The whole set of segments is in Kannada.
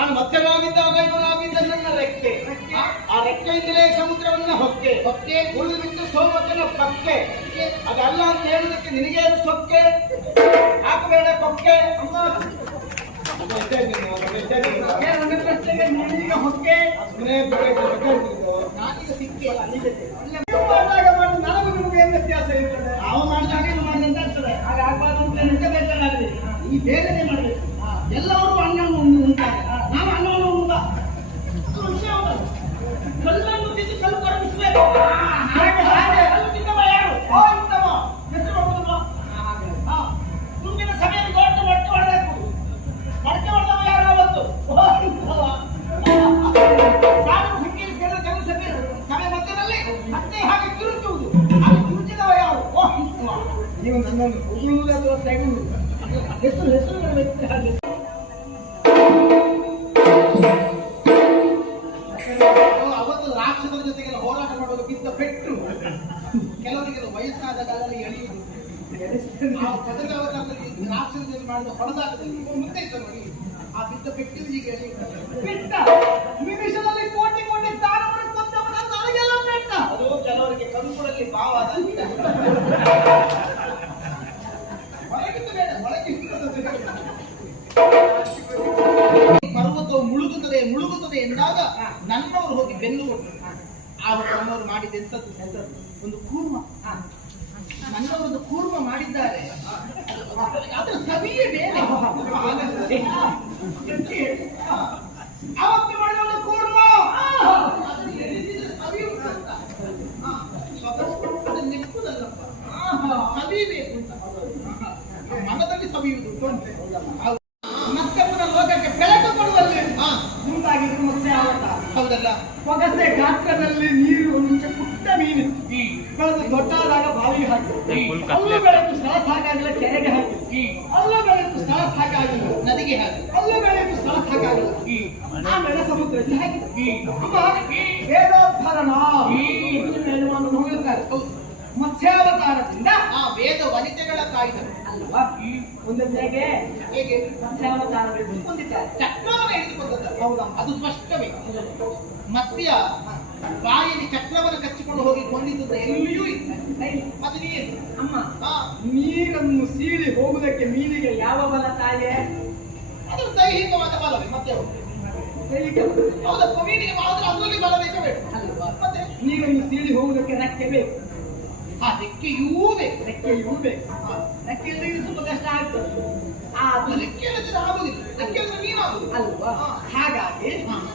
ನಾನು ಮಧ್ಯವಾಗಿದ್ದಾಗ ಇವನಾಗಿದ್ದ ನನ್ನ ರೆಕ್ಕೆ, ಆ ರೆಕ್ಕೆಯಿಂದಲೇ ಸಮುದ್ರವನ್ನ ಹೊಕ್ಕೆ ಉಳಿದು ಬಿಟ್ಟು ಸೋಮಕ್ಕನ ಪಕ್ಕೆ. ಅದಲ್ಲ ಅಂತ ಹೇಳುದಕ್ಕೆ ನಿನಗೆ ಸೊಕ್ಕೆ ಹಾಕಬೇಡ ಕೊಕ್ಕೆ. ಹೊಕ್ಕೆ ನಾನೀಗ ಸಿಕ್ಕೆ ನನಗೂ ನಿಮಗೆ ಏನು ವ್ಯತ್ಯಾಸ ಇರ್ತದೆ? ನಾವು ಮಾಡಿದಾಗ ಇದು ಮಾಡಿದಂತ ಆಗ್ತದೆ. ಹಾಗೆ ಆಗ್ಬಾರ್ದು ಅಂತ ನಿಂತಬೇಕಾಗಲಿ. ಈ ಬೇರೆನೇ ಮಾಡಬೇಕು. ಎಲ್ಲರೂ ಅನ್ನವನ್ನು ಉಂಟಾಗ ನಾವು ಅನ್ನವನ್ನು ಉಂಟ ಕಲ್ಲನ್ನು ತಿಂದು ಕಲ್ಲು ಕರಗಿಸಬೇಕು. ಹಾಗೆ ಹಾಗೆ ಕಲ್ಲು ತಿನ್ನವ ಯಾರು? ಇಂಥವ ಹೆಸರು ಬರುವುದಿಲ್ಲ. ಮುಂದಿನ ಸಭೆಯಲ್ಲಿ ದೊಡ್ಡ ಮೊಟ್ಟೆ ಮಾಡಬೇಕು. ಮೊಟ್ಟೆ ಹೊಡೆದವ ಯಾರು? ಅವತ್ತು ಸಾವಿರ ಸಂಖ್ಯೆಯಲ್ಲಿ ಸೇರಿದ ಜನಸಭೆ ಸಭೆ ಮಧ್ಯದಲ್ಲಿ ಮತ್ತೆ ಹಾಗೆ ತಿರುಚುವುದು. ಹಾಗೆ ತಿರುಚಿದವ ಯಾರು? ನೀವು ನನ್ನನ್ನು ಉಗುಳುವುದು ಅಥವಾ ತೆಗೆಯುವುದು ಹೆಸರು ವ್ಯಕ್ತಿ ಹಾಗೆ. ಅವತ್ತು ರಾಕ್ಷಸರ ಜೊತೆಗೆಲ್ಲ ಹೋರಾಟ ಮಾಡುವಾಗ ಬಿದ್ದ ಪೆಟ್ಟು ಕೆಲವರಿಗೆ ವಯಸ್ಸಾದ ಕಾಲದಲ್ಲಿ ಎಳೆಯುವುದು. ರಾಕ್ಷಸರ ಜೊತೆ ಮಾಡಿದ ಹೊಡೆದಾಟದಲ್ಲಿ ಮುಂದೆ ಇದ್ದ ನೋಡಿ, ಆ ಬಿದ್ದ ಪೆಟ್ಟು ಈಗ ಪೆಟ್ಟ ನಿಮಿಷದಲ್ಲಿ ಕೋಟಿ ಕೋಟಿ ತಾರವನ್ನು ಕೊಂದವನ ನನಗೆಲ್ಲ ಪೆಟ್ಟ. ಅದು ಕೆಲವರಿಗೆ ಕಂಕುಳಲ್ಲಿ ಭಾವಾದ ಒಳಗಿದ್ದು ಬೇಡ, ಒಳಗಿದ್ದು ಪರ್ವತವು ಮುಳುಗುತ್ತದೆ ಎಂದಾಗ ನನ್ನವರು ಹೋಗಿ ಬೆನ್ನು ಕೊಟ್ಟರು. ಅವರು ನಮ್ಮವರು ಮಾಡಿದ ಎಂತದ್ದು ಒಂದು ಕೂರ್ಮ. ನನ್ನವರೊಂದು ಕೂರ್ಮ ಮಾಡಿದ್ದಾರೆ. ಅದರ ಸವಿಯೇ ಬೇರೆ. ಅವತ್ತು ಮಾಡಿದ ಒಂದು ಕೂರ್ಮ ನೆಪ್ಪುದಲ್ಲಪ್ಪ, ಸವಿಯಬೇಕು ಅಂತ ಮನದಲ್ಲಿ ಸವಿಯುವುದು. ಮತ್ತೊಬ್ಬರ ಲೋಕಕ್ಕೆ ಬೆಳಕು ಕೊಡುವಲ್ಲಿ ಮುಂದಾಗಿದ್ದು ಮತ್ತೆ ಹೌದಲ್ಲ. ಪೊಗಸೆ ಗಾತ್ರದಲ್ಲಿ ನೀರು ಮುಂಚೆ ಪುಟ್ಟ ಮೀನು ಬೆಳೆದು ದೊಡ್ಡಾದಾಗ ಬಾವಿಗೆ ಹಾಕಿ, ಅಲ್ಲೂ ಬೆಳೆದು ಸ್ಥಳ ಸಾಕಾಗಲ್ಲ ಕೆರೆಗೆ ಹಾಕಿ, ಅಲ್ಲೂ ಬೆಳೆದು ಸ್ಥಳ ಸಾಕಾಗಲ್ಲ ನದಿಗೆ ಹಾಕಿ, ಅಲ್ಲೂ ಬೆಳೆದು ಸ್ಥಳ ಸಾಕಾಗಲ್ಲ ಆಮೇಲೆ ಸಮುದ್ರಕ್ಕೆ ಹಾಕಿ. ವೇದೋದ್ಧರಣ ಹೋಗಿರ್ತಾರೆ. ಮತ್ಸ್ಯಾವತಾರದಿಂದ ಆ ವೇದ ವನಿತೆಗಳ ಕಾಯ್ದರು ಅಲ್ವಾ? ಹೇಗೆ ಮತ್ಸ್ಯಾವತಾರದಲ್ಲಿ ಹೊಂದಿದ್ದಾರೆ. ಚಕ್ರವನ್ನು ಹಿಡಿದುಕೊಂಡದ್ದು ಹೌದಾ? ಅದು ಸ್ಪಷ್ಟವೇ. ಮತ್ಸ್ಯ ಬಾಯಲ್ಲಿ ಚಕ್ರವನ್ನು ಕಚ್ಚಿಕೊಂಡು ಹೋಗಿ ಕೊಂದಿದ್ದು ಎಲ್ಲಿಯೂ ಇಲ್ಲ. ಅದು ನೀರು ಅಮ್ಮ. ನೀರನ್ನು ಸೀಳಿ ಹೋಗುವುದಕ್ಕೆ ಮೀನಿಗೆ ಯಾವ ಬಲ ತಾಯಿಯೇ? ಅದು ದೈಹಿಕವಾದ ಬಲವೇ. ಮತ್ತೆ ಹೌದಪ್ಪ, ಮೀನಿಗೆ ಅದರಲ್ಲಿ ಬಲ ಬೇಕೇ ಬೇಡ ಅಲ್ವಾ? ಮತ್ತೆ ನೀರನ್ನು ಸೀಳಿ ಹೋಗುವುದಕ್ಕೆ ರೆಕ್ಕೆ ಬೇಕು. ರೆಕ್ಕೆಯೂ ಬೇಕು. ರೆಕ್ಕೆ ಇಲ್ಲದೆ ಸ್ವಲ್ಪ ಕಷ್ಟ ಆಗ್ತದೆ. ರೆಕ್ಕೆ ಇಲ್ಲದ್ರೆ ಆಗುದಿಲ್ಲ. ರೆಕ್ಕೆ ಇಲ್ಲದ್ರೆ ನೀನಾಗುದು ಅಲ್ವಾ? ಹಾಗಾಗಿ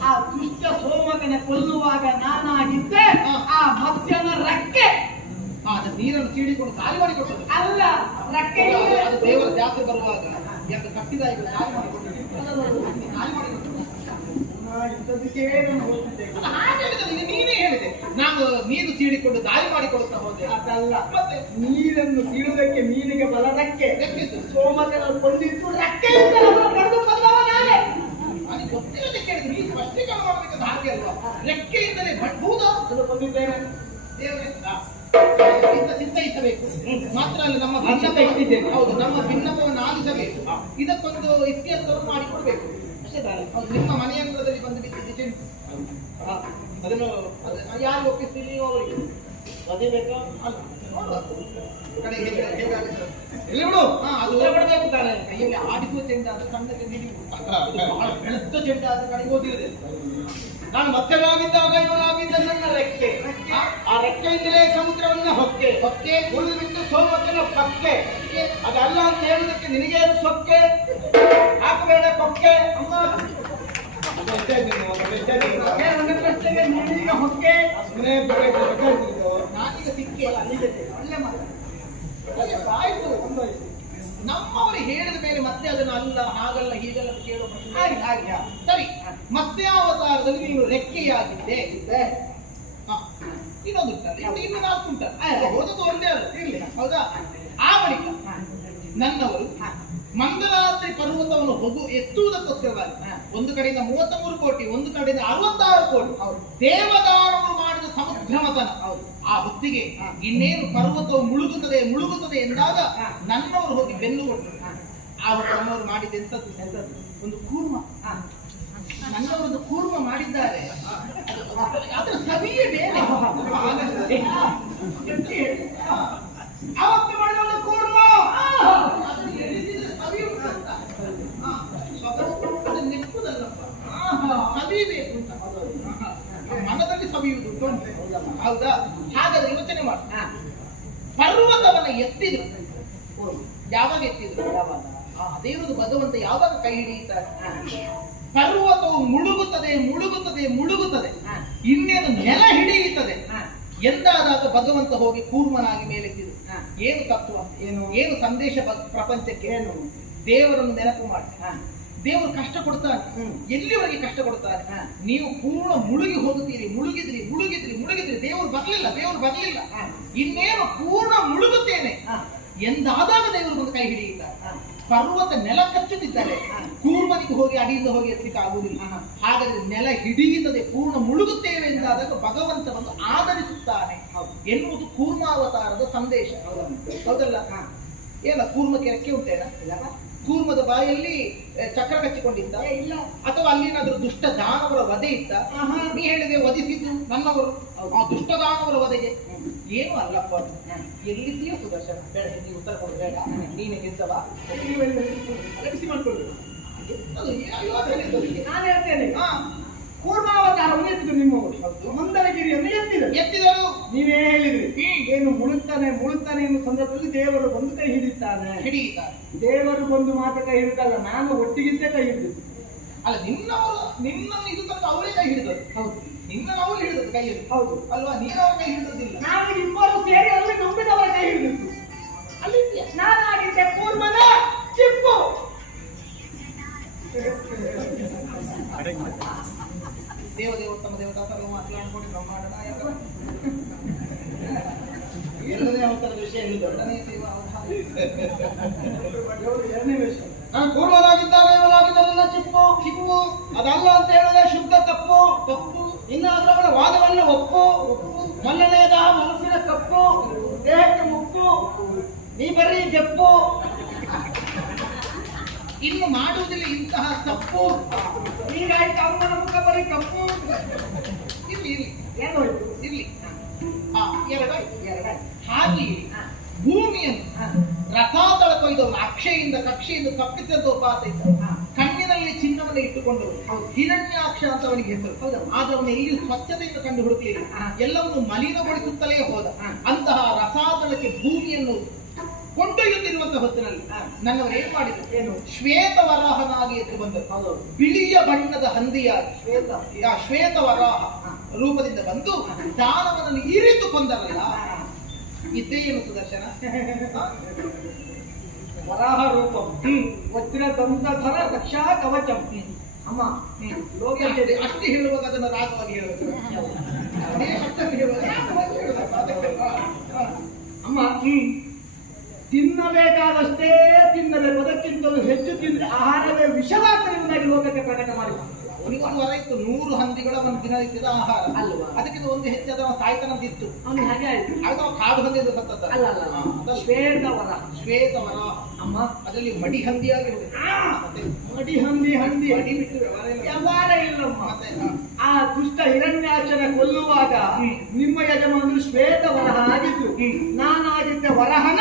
ಆ ದುಷ್ಟ ಸೋಮಕನ ಕೊಲ್ಲುವಾಗ ನಾನಾಗಿದ್ದೆ ಆ ಮತ್ಸ್ಯನ ರೆಕ್ಕೆ. ನೀರನ್ನು ಸೀಳಿಕೊಂಡು ಖಾಲಿ ಮಾಡಿಕೊಟ್ಟದ್ದು ಅಲ್ಲ, ರೆಕ್ಕೆ ಅದು ದೇವರ ಜಾತ್ರೆ ಬರುವಾಗ ಯಾಕೆ ಕಟ್ಟಿದ ಖಾಲಿ ಮಾಡಿಕೊಟ್ಟಿದ್ದೆ. ಖಾಲಿ ಮಾಡಿಕೊಟ್ಟು ನೀನೇ ಹೇಳಿದೆ. ನಾನು ನೀರು ಸೀಳಿಕೊಂಡು ದಾರಿ ಮಾಡಿಕೊಡುತ್ತಾ ಹೋದೆ. ಅದಲ್ಲ, ಮತ್ತೆ ನೀರನ್ನು ಸೀಳುವುದಕ್ಕೆ ಮೀನಿಗೆ ಬಲ ರೆಕ್ಕೆ. ಸೋಮಕನ ಕೊಂಡಿದ್ದು ರೆಕ್ಕೆ ಪಡೆದು ಬಂದವ ನಾನೇ. ನನಗೆ ಗೊತ್ತಿಲ್ಲದೆ ಕೇಳಿದ್ರೆ ನೀನು ಸ್ಪಷ್ಟೀಕರಣ ಮಾಡಬೇಕಂತ ಹಾಗೆ ಅಲ್ವಾ? ರೆಕ್ಕೆಯಿಂದಲೇ ಬಡ್ಬುವುದು ಅದು ಬಂದಿದ್ದೇನೆ. ದೇವರೇ ಚಿಂತಿಸಬೇಕು ಮಾತ್ರ ಅಲ್ಲ, ನಮ್ಮ ಭಿನ್ನತೆ ಇಟ್ಟಿದ್ದೇನೆ. ಹೌದು, ನಮ್ಮ ಭಿನ್ನಪವನ್ನು ಆಲಿಸಬೇಕು. ಇದಕ್ಕೊಂದು ಇತಿಹಾಸವನ್ನು ಮಾಡಿಕೊಡ್ಬೇಕು. ನಿಮ್ಮ ಮನೆಯಂತ್ರದಲ್ಲಿ ಬಂದು ಬಿದ್ದಿದ್ದು ಚೆಂಡು, ಅದನ್ನು ಯಾರು ಒಪ್ಪಿಸ್ತೀರಿ? ನೀವು ಅವರಿಗೆ ಅದೇ ಬೇಕಾ ಅಲ್ಲ ಕಡೆ ಹೇಗಾಗುತ್ತೆ ಎಲ್ಲಿ ಬಿಡು. ಅದು ಹೊರಗಡಬೇಕು ತಾನೆ. ಕೈಯಲ್ಲಿ ಆಡಿಸುವ ಚೆಂಡ ಅದು ಸಣ್ಣಕ್ಕೆ ಬಹಳ ಬೆಳೆದ ಚೆಂಡ ಅದು ಕಡೆಗೆ ಓದಿರದೆ. ನಾನು ಮಧ್ಯವಾಗಿದ್ದಾಗ ಇವನಾಗಿದ್ದ ನನ್ನ ರೆಕ್ಕೆ, ಆ ರೆಕ್ಕೆಯಿಂದಲೇ ಸಮುದ್ರವನ್ನ ಹೊಕ್ಕೆ ಉಳಿದು ಬಿಟ್ಟು ಸೋಮಕ್ಕನ ಪಕ್ಕೆ. ಅದಲ್ಲ ಅಂತ ಹೇಳುದಕ್ಕೆ ನಿನಗೆ ಸೊಕ್ಕೆ ಹಾಕಬೇಡ ಕೊಕ್ಕೆ. ಹೊಕ್ಕೆ ನಾನೀಗ ಸಿಕ್ಕೆ ಒಳ್ಳೆ ಆಯ್ತು. ನಮ್ಮವರು ಹೇಳಿದ ಮೇಲೆ ಮತ್ತೆ ಅದನ್ನು ಅಲ್ಲ ಹಾಗಲ್ಲ ಹೀಗಲ್ಲ ಕೇಳೋ ಪ್ರಶ್ನೆ ಸರಿ. ಮತ್ಸ್ಯಾವತಾರದಲ್ಲಿ ನೀನು ರೆಕ್ಕೆಯಾಗಿದ್ದೆ. ಇನ್ನೊಂದು ಇನ್ನು 4 ಉಂಟಲ್ಲ, ಹೋದದ್ದು ಒಂದೇ ಅಲ್ಲ ಇರ್ಲಿ ಹೌದಾ? ಆ ಬಳಿಕ ನನ್ನವರು ಮಂಗಲಾದ್ರಿ ಪರ್ವತವನ್ನು ಎತ್ತುವುದಕ್ಕೋಸ್ಕರವಾಗಿ ಒಂದು ಕಡೆಯಿಂದ 33 ಕೋಟಿ, ಒಂದು ಕಡೆಯಿಂದ 66 ಕೋಟಿ ದೇವದಾನವರು ಮಾಡಿದ ಸಮುದ್ರ ಮತನ. ಆ ಹೊತ್ತಿಗೆ ಇನ್ನೇನು ಪರ್ವತವು ಮುಳುಗುತ್ತದೆ ಎಂದಾಗ ನನ್ನವರು ಹೋಗಿ ಬೆನ್ನು ಕೊಟ್ಟರು. ಅವರು ನಮ್ಮವರು ಮಾಡಿದ ಎಂತದ್ದು ಒಂದು ಕೂರ್ಮ. ಸವಿಬೇಕು ಅಂತ. ಮನದಲ್ಲಿ ಸವಿಯುವುದು ಹೌದಾ? ಹಾಗಾದ್ರೆ ಯೋಚನೆ ಮಾಡಿ, ಪರ್ವತವನ್ನ ಎತ್ತಿದ್ರು. ಯಾವಾಗ ಎತ್ತಿದ್ರು? ಅದೇ ಇರುವುದು ಭಗವಂತ ಯಾವಾಗ ಕೈ ಹಿಡಿಯುತ್ತಾರೆ? ಪರ್ವತವು ಮುಳುಗುತ್ತದೆ ಮುಳುಗುತ್ತದೆ ಮುಳುಗುತ್ತದೆ, ಇನ್ನೇನು ನೆಲ ಹಿಡಿಯುತ್ತದೆ ಎಂದಾದಾಗ ಭಗವಂತ ಹೋಗಿ ಕೂರ್ಮನಾಗಿ ಮೇಲೆತ್ತಿದ್ರು. ಏನು ತತ್ವ, ಏನು ಸಂದೇಶ ಪ್ರಪಂಚಕ್ಕೆ? ಏನು? ದೇವರನ್ನು ನೆನಪು ಮಾಡಿ. ದೇವರು ಕಷ್ಟ ಕೊಡ್ತಾನೆ. ಎಲ್ಲಿವರೆಗೆ ಕಷ್ಟ ಕೊಡ್ತಾನೆ? ನೀವು ಪೂರ್ಣ ಮುಳುಗಿ ಹೋಗುತ್ತೀರಿ, ಮುಳುಗಿದ್ರಿ ಮುಳುಗಿದ್ರಿ ಮುಳುಗಿದ್ರಿ, ದೇವರು ಬರ್ಲಿಲ್ಲ, ಇನ್ನೇನು ಪೂರ್ಣ ಮುಳುಗುತ್ತೇನೆ ಎಂದಾದಾಗ ದೇವರು ಬಂದು ಕೈ ಹಿಡಿಯುತ್ತಾರೆ. ಪರ್ವತ ನೆಲ ಕಚ್ಚುತ್ತಿದ್ದಾರೆ, ಕೂರ್ಮನಿಗೆ ಹೋಗಿ ಅಡಿಯಿಂದ ಹೋಗಿ ಎತ್ತಲಿಕ್ಕೆ ಆಗುವುದಿಲ್ಲ. ಹಾಗಾದ್ರೆ ನೆಲ ಹಿಡಿಯುತ್ತದೆ, ಪೂರ್ಣ ಮುಳುಗುತ್ತೇವೆ ಎಂದಾದಾಗ ಭಗವಂತನನ್ನು ಆಧರಿಸುತ್ತಾನೆ ಎನ್ನುವುದು ಕೂರ್ಮಾವತಾರದ ಸಂದೇಶ. ಹೌದಲ್ಲ? ಏನ ಕೂರ್ಮಕ್ಕೆ ರೆಕ್ಕೆ ಉಂಟೇನ? ಕೂರ್ಮದ ಬಾಯಲ್ಲಿ ಚಕ್ರ ಕಚ್ಚಿಕೊಂಡಿದ್ದ ಇಲ್ಲ, ಅಥವಾ ಅಲ್ಲಿನಾದ್ರೂ ದುಷ್ಟ ದಾನವರ ವಧೆ ಇತ್ತ? ನೀ ಹೇಳಿದೆ ವಧಿಸಿದ್ದು ನನ್ನವರು, ಆ ದುಷ್ಟ ದಾನವರ ವಧೆಗೆ ಏನು ಅಲ್ಲಪ್ಪ. ಎಲ್ಲಿದೆಯೋ ಸುದರ್ಶನ? ಬೇಡ, ನೀವು ಉತ್ತರ ಕೊಡು, ಬೇಡ, ನೀನೆ ಗೆದ್ದವ, ಬಿಸಿ ಮಾಡ್ಕೊಳ್ಳಿ. ನಾನು ಹೇಳ್ತೇನೆ, ಕೂರ್ಮಾವತಾರವನ್ನು ಎತ್ತಿದ್ರು ನಿಮ್ಮವರು, ಮಂದರಗಿರಿಯನ್ನು ಎತ್ತಿದರು. ನೀವೇ ಹೇಳಿದ್ರಿ ಏನು ಮುಳುಗ್ತಾನೆ ಎನ್ನುವ ಸಂದರ್ಭದಲ್ಲಿ ದೇವರು ಬಂದು ಕೈ ಹಿಡಿಯುತ್ತಾರೆ. ದೇವರು ಬಂದು ಮಾತ್ರ ಕೈ ಹಿಡಿದಲ್ಲ, ನಾನು ಒಟ್ಟಿಗಿದ್ದೇ ಕೈ ಹಿಡಿದು. ಅಲ್ಲ, ನಿನ್ನನ್ನು ಇದು ತನಕ ಅವರೇ ಕೈ ಹಿಡಿದರು. ಹೌದು, ನಿನ್ನನ್ನು ಅವರು ಹಿಡಿದದ್ದು ಕೈಯಲ್ಲಿ. ಹೌದು ಅಲ್ವಾ? ನೀನವರ ಕೈ ಹಿಡಿದಿಲ್ಲ, ನಾವು ಇಬ್ಬರು ಸೇರಿ ಅಲ್ಲಿ ನಂಬಿದವರ ಕೈ ಹಿಡಿದಿತ್ತು. ಅಲ್ಲಿ ನಾನಾಗಿದ್ದೆ ಕೂರ್ಮನ ಚಿಪ್ಪು. ದೇವದೇವೋತ್ತಮ ದೇವತಾ ಸರ್ವ ಮಾತನಾಡಿಕೊಂಡು ಬ್ರಹ್ಮಾಂಡ ನಾಯಕ ಎರಡನೇ ಅವತಾರದ ವಿಷಯ ದೊಡ್ಡನೇ ಸೇವಾ ಎರಡನೇ ವಿಷಯ. ನಾನು ಕೂರ್ಮನಾಗಿದ್ದಾನೆ ಇವನಾಗಿದ್ದಾನೆಲ್ಲ ಚಿಪ್ಪು ಅದಲ್ಲ ಅಂತ ಹೇಳಿದ್ರೆ ಶುದ್ಧ ತಪ್ಪು. ಇನ್ನು ಅದರವಳ ವಾದವನ್ನು ಒಪ್ಪು. ಮಲ್ಲನೇದ ಮನಸ್ಸಿನ ಕಪ್ಪು, ದೇಹಕ್ಕೆ ಮುಪ್ಪು, ನೀ ಬರೀ ಜಪ್ಪು, ಇನ್ನು ಮಾಡುವುದಿಲ್ಲ ಇಂತಹ ತಪ್ಪು. ಹೀಗಾಯ್ತು ಅಮ್ಮನ ಮುಖ ಬರೀ ಕಪ್ಪು. ಇರ್ಲಿ ಏನು ಇರ್ಲಿ, ಎರಡಾಯ್ತು. ಹಾಗೆ ಭೂಮಿಯನ್ನು ರಥಾತಳ ಕೊಯ್ದವನು ಕಕ್ಷೆಯಿಂದ ತಪ್ಪಿಸಿದ ಪಾತ ಇದ್ದ. ಕಣ್ಣಿನಲ್ಲಿ ಚಿನ್ನವನ್ನು ಇಟ್ಟುಕೊಂಡವರು ಹಿರಣ್ಯಾಕ್ಷ ಅಂತ ಅವನಿಗೆ ಹೆಸರು. ಆದ್ರೆ ಅವನು ಎಲ್ಲಿಯೂ ಸ್ವಚ್ಛತೆಯಿಂದ ಕಂಡು ಹುಡುಕಲಿಲ್ಲ, ಎಲ್ಲವನ್ನು ಮಲಿನಗೊಳಿಸುತ್ತಲೇ ಹೋದ. ಅಂತಹ ರಥಾತಳಕ್ಕೆ ಭೂಮಿಯನ್ನು ಕೊಂಡೊಯ್ಯುತ್ತಿರುವಂತಹ ಹೊತ್ತಿನಲ್ಲಿ ನನ್ನವರು ಏನ್ ಮಾಡಿದ್ರು? ಏನು? ಶ್ವೇತ ವರಾಹನಾಗಿ ಎದ್ದು ಬಂದರು. ಬಿಳಿಯ ಬಣ್ಣದ ಹಂದಿಯಾಗಿ ಶ್ವೇತ ವರಾಹ ರೂಪದಿಂದ ಬಂದು ದಾನವನನ್ನು ಇರಿತು ಕೊಂದರಲ್ಲ. ಇದ್ದೇ ಏನು ಸುದರ್ಶನ? ವರಾಹ ರೂಪ ವಜ್ರ ದಂತಧರ ರಕ್ಷಾ ಕವಚಂ. ಅಮ್ಮ ಅಷ್ಟೇ ಹೇಳುವಾಗ ಅದನ್ನು ರಾಗವಾಗಿ ಹೇಳಬೇಕು. ಅಮ್ಮ ತಿನ್ನಬೇಕಾದಷ್ಟೇ ತಿನ್ನಬೇಕು, ಅದಕ್ಕಿಂತಲೂ ಹೆಚ್ಚು ತಿಂದರೆ ಆಹಾರವೇ ವಿಷವಾಗ್ತದೆ ಲೋಕಕ್ಕೆ ಪ್ರಕಟ ಮಾಡಿ. ಅವನಿಗೊಂದು ವರ ಇತ್ತು, 100 ಹಂದಿಗಳ ಒಂದು ದಿನನಿತ್ಯದ ಆಹಾರ ಅಲ್ವಾ? ಅದಕ್ಕಿಂತ ಒಂದು ಹೆಚ್ಚಾದ ಸಾಯ್ತನದಿತ್ತು. ಅವನು ಹಾಗೆ ಆಯ್ತು, ಆಗ ಕಾಡು ಹಂದಿ ಸತ್ತ. ಶ್ವೇತ ವರ ಅಮ್ಮ, ಅದರಲ್ಲಿ ಮಡಿ ಹಂದಿಯಾಗಿರುತ್ತೆ. ಮಡಿ ಹಂದಿ ಬಿಟ್ಟು ವ್ಯವಹಾರ ಇಲ್ಲಮ್ಮ. ಆ ದುಷ್ಟ ಹಿರಣ್ಯಾಕ್ಷನ ಕೊಲ್ಲುವಾಗ ನಿಮ್ಮ ಯಜಮಾನರು ಶ್ವೇತ ವರಹ ಆಗಿದ್ದು, ನಾನಾಗಿದ್ದ ವರಹನ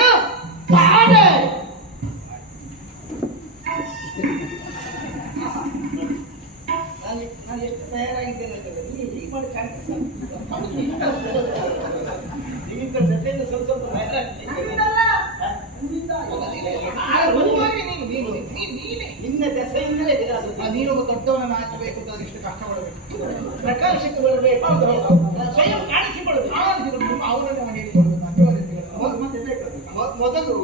ಕಾಡೆ. ನಾನು ಎಷ್ಟು ತಯಾರಾಗಿದ್ದೇನೆ ಹೀಗೆ ಮಾಡಿ ನಿನ್ನ ದೆಸೆಯಿಂದಲೇ ನೀನು ದೊಡ್ಡವನನ್ನು ಹಾಕಬೇಕು ಅಂತ ಅದೆಷ್ಟು ಕಷ್ಟಪಡಬೇಕು, ಪ್ರಕಾಶಕ್ಕೆ ಬರಬೇಕು, ಸ್ವಯಂ ಕಾಣಿಸಿಕೊಳ್ಳಬೇಕು. ಅವರನ್ನು ಹೇಳಿಕೊಳ್ಳಬೇಕು. ಮೊದಲು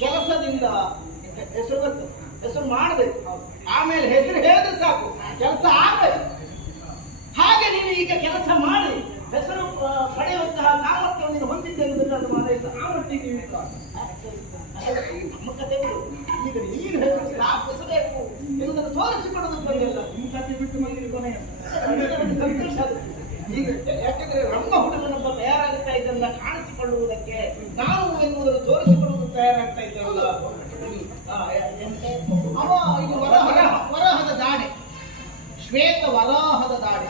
ಕೆಲಸದಿಂದ ಹೆಸರು ಮಾಡಬೇಕು, ಆಮೇಲೆ ಹೆಸರು ಹೇಳಿದ್ರೆ ಸಾಕು, ಕೆಲಸ ಆಗಬೇಕು. ಹಾಗೆ ನೀನು ಈಗ ಕೆಲಸ ಮಾಡಿ ಹೆಸರು ಪಡೆಯುವಂತಹ ಸಾಮರ್ಥ್ಯವನ್ನು ನೀನು ಹೊಂದಿದ್ದೆ ಅನ್ನೋದನ್ನು ಅದು ಮಾಡಿಲ್ಲ. ಆ ಮಟ್ಟಿಗೆ ನಮ್ಮ ಕಥೆಗಳು ಈಗ ನೀನು ಹೆಸರು ಸ್ಥಾಪಿಸಬೇಕು ಎನ್ನುವುದನ್ನು ತೋರಿಸಿಕೊಡೋದಕ್ಕೆ ಬಂದಿಲ್ಲ. ನಿಮ್ಮ ಕಥೆ ಬಿಟ್ಟು ಮಂದಿಗೆ ಕೊನೆಯ ಸಂತೋಷ. ಈಗ ಯಾಕೆಂದ್ರೆ ನಮ್ಮ ಹುಡುಗನೊಬ್ಬ ತಯಾರಾಗ್ತಾ ಇದ್ದಲ್ಲ ಕಾಣಿಸಿಕೊಳ್ಳುವುದಕ್ಕೆ, ನಾವು ಎನ್ನುವುದನ್ನು ತೋರಿಸಿಕೊಳ್ಳುವುದಕ್ಕೆ ತಯಾರಾಗ್ತಾ ಇದ್ದಲ್ಲ. ಅವ ಇದು ವರಾಹದ ದಾಡೆ, ಶ್ವೇತ ವರಾಹದ ದಾಡೆ.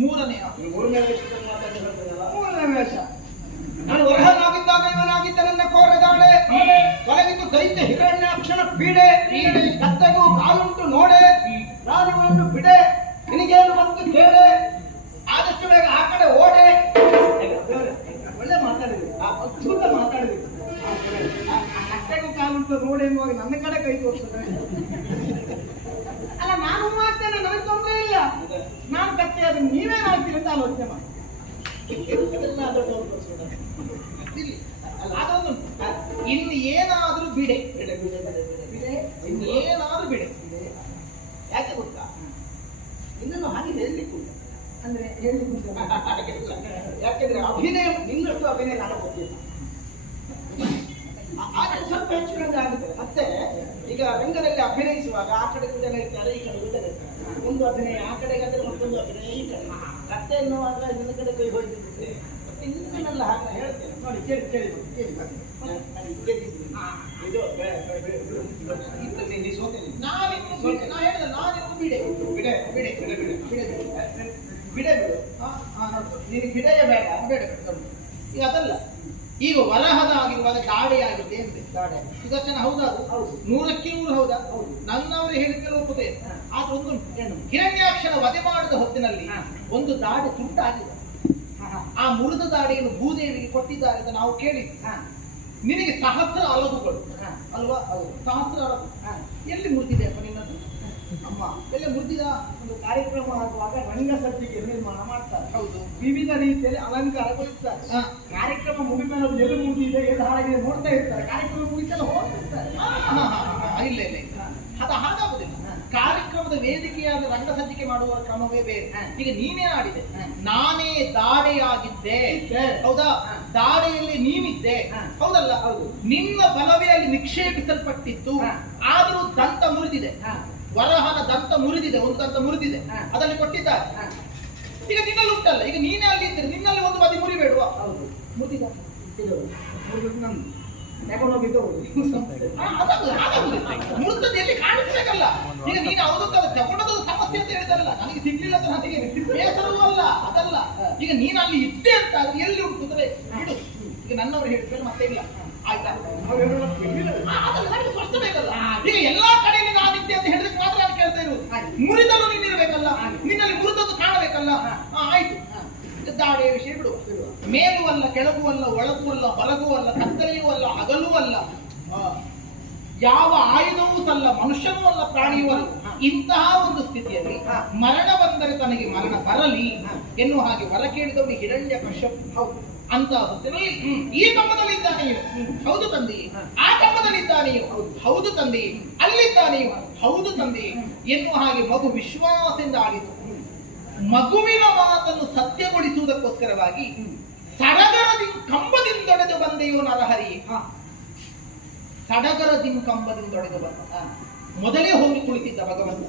ಮೂರನೇ ವೇಷ. ನಾನು ವರಹನಾಗಿದ್ದಾಗ ಇವನಾಗಿದ್ದ ನನ್ನ ಕೋರೆದಾಡೆ, ತೊಲಗಿದ್ದು ದೈತ್ಯ ಹಿರಣ್ಯಾಕ್ಷನ ಪೀಡೆ, ಕತ್ತೆಗೂ ಕಾಲುಂಟು ನೋಡೆ, ರಾಜವನ್ನು ಬಿಡೆ, ನಿನಗೆ ಹಾಗಾದ್ರೆ ನೀವೇನಾಗ್ತೀರಿ ಅಂತ ಆಲೋಚನೆ ಮಾಡಿ. ಅದೊಂದು ಇನ್ನು ಏನಾದ್ರೂ ಬಿಡೆ ಇನ್ನು ಏನಾದ್ರೂ ಬಿಡೆ. ಯಾಕೆ ಗೊತ್ತಾ, ಇನ್ನೂ ಹಾಗೆ ಹೇಳಲಿಕ್ಕೆ ಉಂಟು. ಅಂದ್ರೆ ಹೇಳಲಿಕ್ಕೆ ಯಾಕೆಂದ್ರೆ ಅಭಿನಯ ನಿನ್ನಷ್ಟು ಅಭಿನಯ ನಾನು ಗೊತ್ತಿಲ್ಲ. ಆದ್ರೆ ಸ್ವಲ್ಪ ಹೆಚ್ಚು ಕಡಿಮೆ ಆಗುತ್ತೆ. ಮತ್ತೆ ಈಗ ರಂಗದಲ್ಲಿ ಅಭಿನಯಿಸುವಾಗ ಆ ಕಡೆಗೂ ಜನ ಇರ್ತಾರೆ, ಈ ಕಡೆಗೂ ಜನ ಇರ್ತಾರೆ. ಒಂದು ಅಭಿನಯ ಆ ಕಡೆಗಾದ್ರೆ ಮತ್ತೊಂದು ಅಭಿನಯ ಈ ಕಡೆ. ಕತ್ತೆ ಎನ್ನುವಾಗ ಇನ್ನೊಂದು ಕಡೆ ಕೈ ಹೋಗಿರುತ್ತೆ. ಮತ್ತೆ ಇನ್ನೆಲ್ಲ ಹಾಗೆ ಹೇಳ್ತೇನೆ ನೋಡಿ, ಕೇಳಿ ಕೇಳಿ ಕೇಳಿ. ಇದು ಇನ್ನು ಸೋತೇನೆ ನಾ ಹೇಳಿದೆ, ನಾನಿನ್ನು ಬಿಡೆ ಬಿಡೆ ಬಿಡೆ ಬಿಡೆ ಬಿಡೆ ಬಿಡೆ ಬಿಡೆ ಬಿಡು. ನೀನು ಬಿಡೆಯ ಬೇಡ ಬೇಡ ಬೇಡ. ಈಗ ಅದಲ್ಲ, ಈಗ ವರಹದ ಆಗಿರುವಾಗ ದಾಡೆ ಆಗಿದೆ ಅಂತೆ. ದಾಡೆ ಸುದರ್ಶನ ಹೌದಾ? ಅದು 100ಕ್ಕೆ 100 ಹೌದಾ? ನನ್ನವರು ಹೇಳಿದ್ರೆ ಒಪ್ಪುತ್ತೆ. ಆದ್ರೆ ಒಂದು ಹಿರಣ್ಯಾಕ್ಷನ ವಧೆ ಮಾಡಿದ ಹೊತ್ತಿನಲ್ಲಿ ಒಂದು ದಾಡೆ ತುಂಟಾಗಿದೆ. ಆ ಮುರಿದ ದಾಡೆಯನ್ನು ಭೂದೇವಿಗೆ ಕೊಟ್ಟಿದ್ದಾರೆ ಅಂತ ನಾವು ಕೇಳಿದ್ವಿ. ನಿನಗೆ ಸಹಸ್ರ ಅಲಗುಗಳು ಅಲ್ವಾ? ಸಹಸ್ರ ಅಲಗು ಎಲ್ಲಿ ಮುರಿದಿದೆ ಅಪ್ಪ ನಿನ್ನದು? ಅಮ್ಮ ಎಲ್ಲಿ ಮುರಿದಿದ? ಒಂದು ಕಾರ್ಯಕ್ರಮ ಆಗುವಾಗ ರಂಗಸಜ್ಜಿಗೆ ನಿರ್ಮಾಣ ಮಾಡ್ತಾರೆ. ಹೌದು, ವಿವಿಧ ರೀತಿಯಲ್ಲಿ ಅಲಂಕಾರಗೊಳಿಸ್ತಾರೆ. ಕಾರ್ಯಕ್ರಮ ಮುಗಿದ ಎಲ್ಲಿ ಮುಗಿದಿದೆ ಎಲ್ಲಿ ಹಾಳಾಗಿದೆ ನೋಡ್ತಾ ಇರ್ತಾರೆ. ಕಾರ್ಯಕ್ರಮ ಮುಗಿದೆಲ್ಲ ಹೋಗ್ತಿರ್ತಾರೆ. ಇಲ್ಲ ಇಲ್ಲ ಇಲ್ಲ, ಅದು ಹಾಗಾಗುದಿಲ್ಲ. ಕಾರ್ಯಕ್ರಮದ ವೇದಿಕೆಯಾದ ರಂಗಸಜ್ಜಿಕೆ ಮಾಡುವ ಕ್ರಮವೇ ಬೇರೆ. ಈಗ ನೀನೇ ಆಡಿದೆ, ನಾನೇ ದಾಡೆಯಾಗಿದ್ದೆ ಹೌದಾ? ದಾಡೆಯಲ್ಲಿ ನೀನಿದ್ದೆ ಹೌದಲ್ಲ? ಹೌದು. ನಿನ್ನ ಬಲವೇ ಅಲ್ಲಿ ನಿಕ್ಷೇಪಿಸಲ್ಪಟ್ಟಿತ್ತು. ಆದರೂ ದಂತ ಮುರಿದಿದೆ, ವರಹನ ದಂತ ಮುರಿದಿದೆ, ಒಂದು ದಂತ ಮುರಿದಿದೆ, ಅದರಲ್ಲಿ ಕೊಟ್ಟಿದ್ದಾರೆ. ಈಗ ನಿನ್ನಲ್ಲಿ ಉಂಟಲ್ಲ, ಈಗ ನೀನೇ ಅಲ್ಲಿ ಇದ್ದರೆ ನಿನ್ನಲ್ಲಿ ಒಂದು ಬದಿ ಮುರಿಬೇಡುವ? ಹೌದು, ಮುರಿದ ತಗೊಂಡೋಗಿದ್ದು ಮುರಿದದ್ದು ಎಲ್ಲಿ ಕಾಣಿಸ್ಬೇಕಲ್ಲ. ಈಗ ನೀನು ಅವತ್ತು ತಗೊಂಡದ್ದು ಸಮಸ್ಯೆ ಅಂತ ಹೇಳಿದಾರಲ್ಲ, ನನಗೆ ಸಿಗ್ಲಿಲ್ಲ ಅಂತ ನನಗೆ ಬೇಸರವೂ ಅಲ್ಲ, ಅದಲ್ಲ. ಈಗ ನೀನು ಅಲ್ಲಿ ಇದ್ದೆ ಅಂತ ಅದು ಎಲ್ಲಿ ಉಂಟು ಬಿಡು. ಈಗ ನನ್ನವರು ಹೇಳಿದ್ರೆ ಮತ್ತೆ ಇಲ್ಲ ಆಯ್ತಾ? ಅದನ್ನು ನನಗೆ ಸ್ಪಷ್ಟ ಬೇಕಲ್ಲ. ಈಗ ಎಲ್ಲಾ ಕಡೆಯಲ್ಲಿ ನಾನಿದ್ದೆ ಅಂತ ಹೇಳಿದ್ರೆ ಮಾತ್ರ ನಾನು ಕೇಳ್ತಾ ಇರುವುದು. ಮುರಿದಲು ನೀನಿರ್ಬೇಕಲ್ಲ, ನಿನ್ನಲ್ಲಿ ಮುರಿದದ್ದು ಕಾಣಬೇಕಲ್ಲ. ಆಯ್ತು, ದಾಡೆಯ ವಿಷಯ ಬಿಡುವ. ಮೇಲೂ ಅಲ್ಲ, ಕೆಳಗೂ ಅಲ್ಲ, ಒಳಗೂ ಅಲ್ಲ, ಹೊರಗೂ ಅಲ್ಲ, ಕತ್ತಲೆಯೂ ಅಲ್ಲ, ಹಗಲೂ ಅಲ್ಲ, ಯಾವ ಆಯುಧವೂ ಅಲ್ಲ, ಮನುಷ್ಯನೂ ಅಲ್ಲ, ಪ್ರಾಣಿಯೂ ಅಲ್ಲ. ಇಂತಹ ಒಂದು ಸ್ಥಿತಿಯಲ್ಲಿ ಮರಣ ಬಂದರೆ ತನಗೆ ಮರಣ ಬರಲಿ ಎನ್ನುವ ಹಾಗೆ ವರ ಕೇಳಿದವನು ಹಿರಣ್ಯ ಕಶ್ಯಪ. ಅಂತಹ ಹೊತ್ತಿನಲ್ಲಿ ಈ ಕಂಬದಲ್ಲಿದ್ದಾನೆಯೋ ಹೌದು ತಂದೆಯೇ, ಆ ಕಂಬದಲ್ಲಿದ್ದಾನೆಯೋ ಹೌದು ತಂದೆಯೇ, ಅಲ್ಲಿದ್ದಾನೆಯೋ ಹೌದು ತಂದೆಯೇ ಎನ್ನುವ ಹಾಗೆ ಮಗು ವಿಶ್ವಾಸದಿಂದ ಆಡಿತು. ಮಗುವಿನ ಮಾತನ್ನು ಸತ್ಯಗೊಳಿಸುವುದಕ್ಕೋಸ್ಕರವಾಗಿ ಸಡಗರದಿ ಕಂಬದಿಂದೊಡೆದು ಬಂದೆಯೋ ನರಹರಿಯೇ. ಸಡಗರದಿಂ ಕಂಬದಿಂದೊಡೆದು ಬಂದ ಮೊದಲೇ ಹೋಗಿ ಕುಳಿತಿದ್ದ ಭಗವಂತ.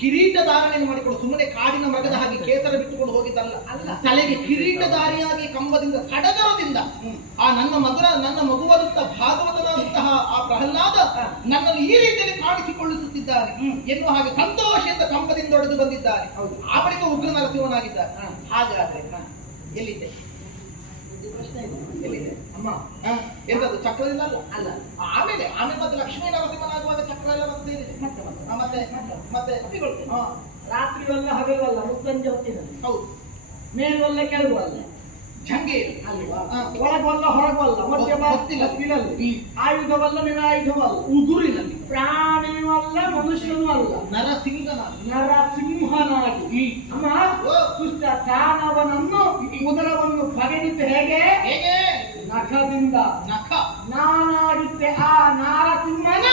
ಕಿರೀಟ ಧಾರಣೆಯನ್ನು ಮಾಡಿಕೊಂಡು ಸುಮ್ಮನೆ ಕಾಡಿನ ಮೃಗದ ಹಾಗೆ ಕೇಸರ ಬಿಟ್ಟುಕೊಂಡು ಹೋಗಿದ್ದಲ್ಲ, ತಲೆಗೆ ಕಿರೀಟಧಾರಿಯಾಗಿ ಕಂಬದಿಂದ ಸಡಗರದಿಂದ ಆ ನನ್ನ ಮಗುವಾದಂತ ಭಾಗವತನಾದಂತಹ ಆ ಪ್ರಹ್ಲಾದ ನನ್ನನ್ನು ಈ ರೀತಿಯಲ್ಲಿ ಕಾಣಿಸಿಕೊಳ್ಳಿಸುತ್ತಿದ್ದಾನೆ ಎನ್ನುವ ಹಾಗೆ ಸಂತೋಷದಿಂದ ಕಂಬದಿಂದ ಒಡೆದು ಬಂದಿದ್ದಾನೆ. ಆ ಬಳಿಕ ಉಗ್ರ ನರಸಿಂಹನಾಗಿದ್ದಾನೆ. ಹಾಗಾದ್ರೆ ಎಲ್ಲಿದ್ದೆ? ಎಲ್ಲಿದೆ ಅಮ್ಮ? ಎಂತದ್ದು ಚಕ್ರದಿಂದ ಅಲ್ಲ. ಆಮೇಲೆ ಮತ್ತೆ ಲಕ್ಷ್ಮೀ ನರಸಿಂಹನಾಗುವಾಗ ಚಕ್ರ ಎಲ್ಲ ಮತ್ತೆ ಮತ್ತೆ ರಾತ್ರಿ ಅಲ್ಲ ಹಗಲು ಅಲ್ಲ, ಮುಸ್ಸಂಜೆ ಹೊತ್ತಿನಲ್ಲಿ. ಹೌದು, ಮೇಲೂ ಅಲ್ಲ ಕೆಳಗೂ ಅಲ್ಲ, ಜಂಗೆ ಅಲ್ವಾ? ಒಳಗಲ್ಲ ಹೊರಗೂ ಅಲ್ಲ, ಮಧ್ಯದಲ್ಲಿ ಆಯುಧವಲ್ಲ ನಿರಾಯುಧವಲ್ಲ, ಉಗುರಿನಲ್ಲಿ ಪ್ರಾಣಿಯೂ ಅಲ್ಲ ಮನುಷ್ಯನೂ ಅಲ್ಲ, ನರಸಿಂಹನಾಗಿ ಅಮ್ಮ ದುಷ್ಟ ದಾನವನನ್ನು ಉದರವನ್ನು ಬಗೆದಿದ್ದು ಹೇಗೆ? ನಖದಿಂದ. ನಖ ನಾನಾಗಿದ್ದೆ ಆ ನಾರಸಿಂಹನ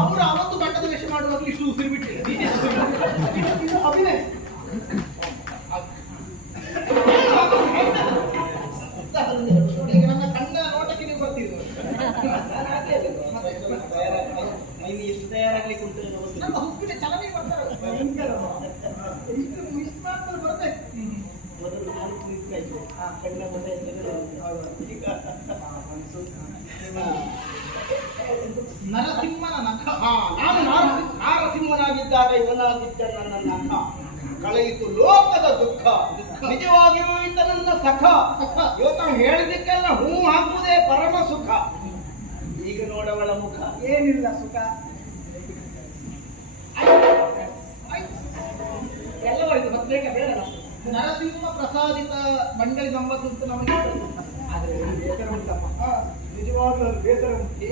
ಅವರು ಅವತ್ತು ಬಣ್ಣದ ವೇಷ ಮಾಡುವಾಗ ಇಷ್ಟು ಉಸಿರು ಬಿಟ್ಟಿಲ್ಲ. ಅಭಿನಯ ಈಗ ನನ್ನ ಕಣ್ಣ ನೋಟಕ್ಕೆ ನೀವು ಬರ್ತಿದ್ರು. ಎಷ್ಟು ತಯಾರಾಗ್ಲಿಕ್ಕೆ ಉಂಟು ನಮ್ಮ ಹುಟ್ಟಿನ ಚಲನೆ ಬರ್ತಾರೆ. ಬರ್ಬೇಕು ಮೊದಲು ನಾನು ಕುಳಿತಾಯ್ತು ಕಣ್ಣ ಮುಂದೆ ನರಸಿಂಹನ ನಖ. ನಾನು ನಾರಸಿಂಹನಾಗಿದ್ದಾಗ ಇವನಾಗಿದ್ದ ನನ್ನ ನಖ ಕಳೆಯಿತು ಲೋಕದ ದುಃಖ. ನಿಜವಾಗಿಯೂ ಇದ್ದ ನನ್ನ ಸಖ. ಇವತ್ತು ಹೇಳಿದಕ್ಕೆಲ್ಲ ಹೂ ಹಾಕುವುದೇ ಪರಮ ಸುಖ. ಈಗ ನೋಡವಳ ಮುಖ ಏನಿಲ್ಲ ಸುಖ, ಎಲ್ಲವಾಯ್ತು. ಮತ್ತೆ ಬೇಕ ಬೇಡ. ನರಸಿಂಹ ಪ್ರಸಾದಿತ ಮಂಡಳಿ ಸಂಬಂಧ ಅಂತ ನಮಗೆ ಆದ್ರೆ ಬೇಸರ ಉಂಟಮ್ಮ. ನಿಜವಾಗ್ಲೂ ಬೇಸರ ಉಂಟು.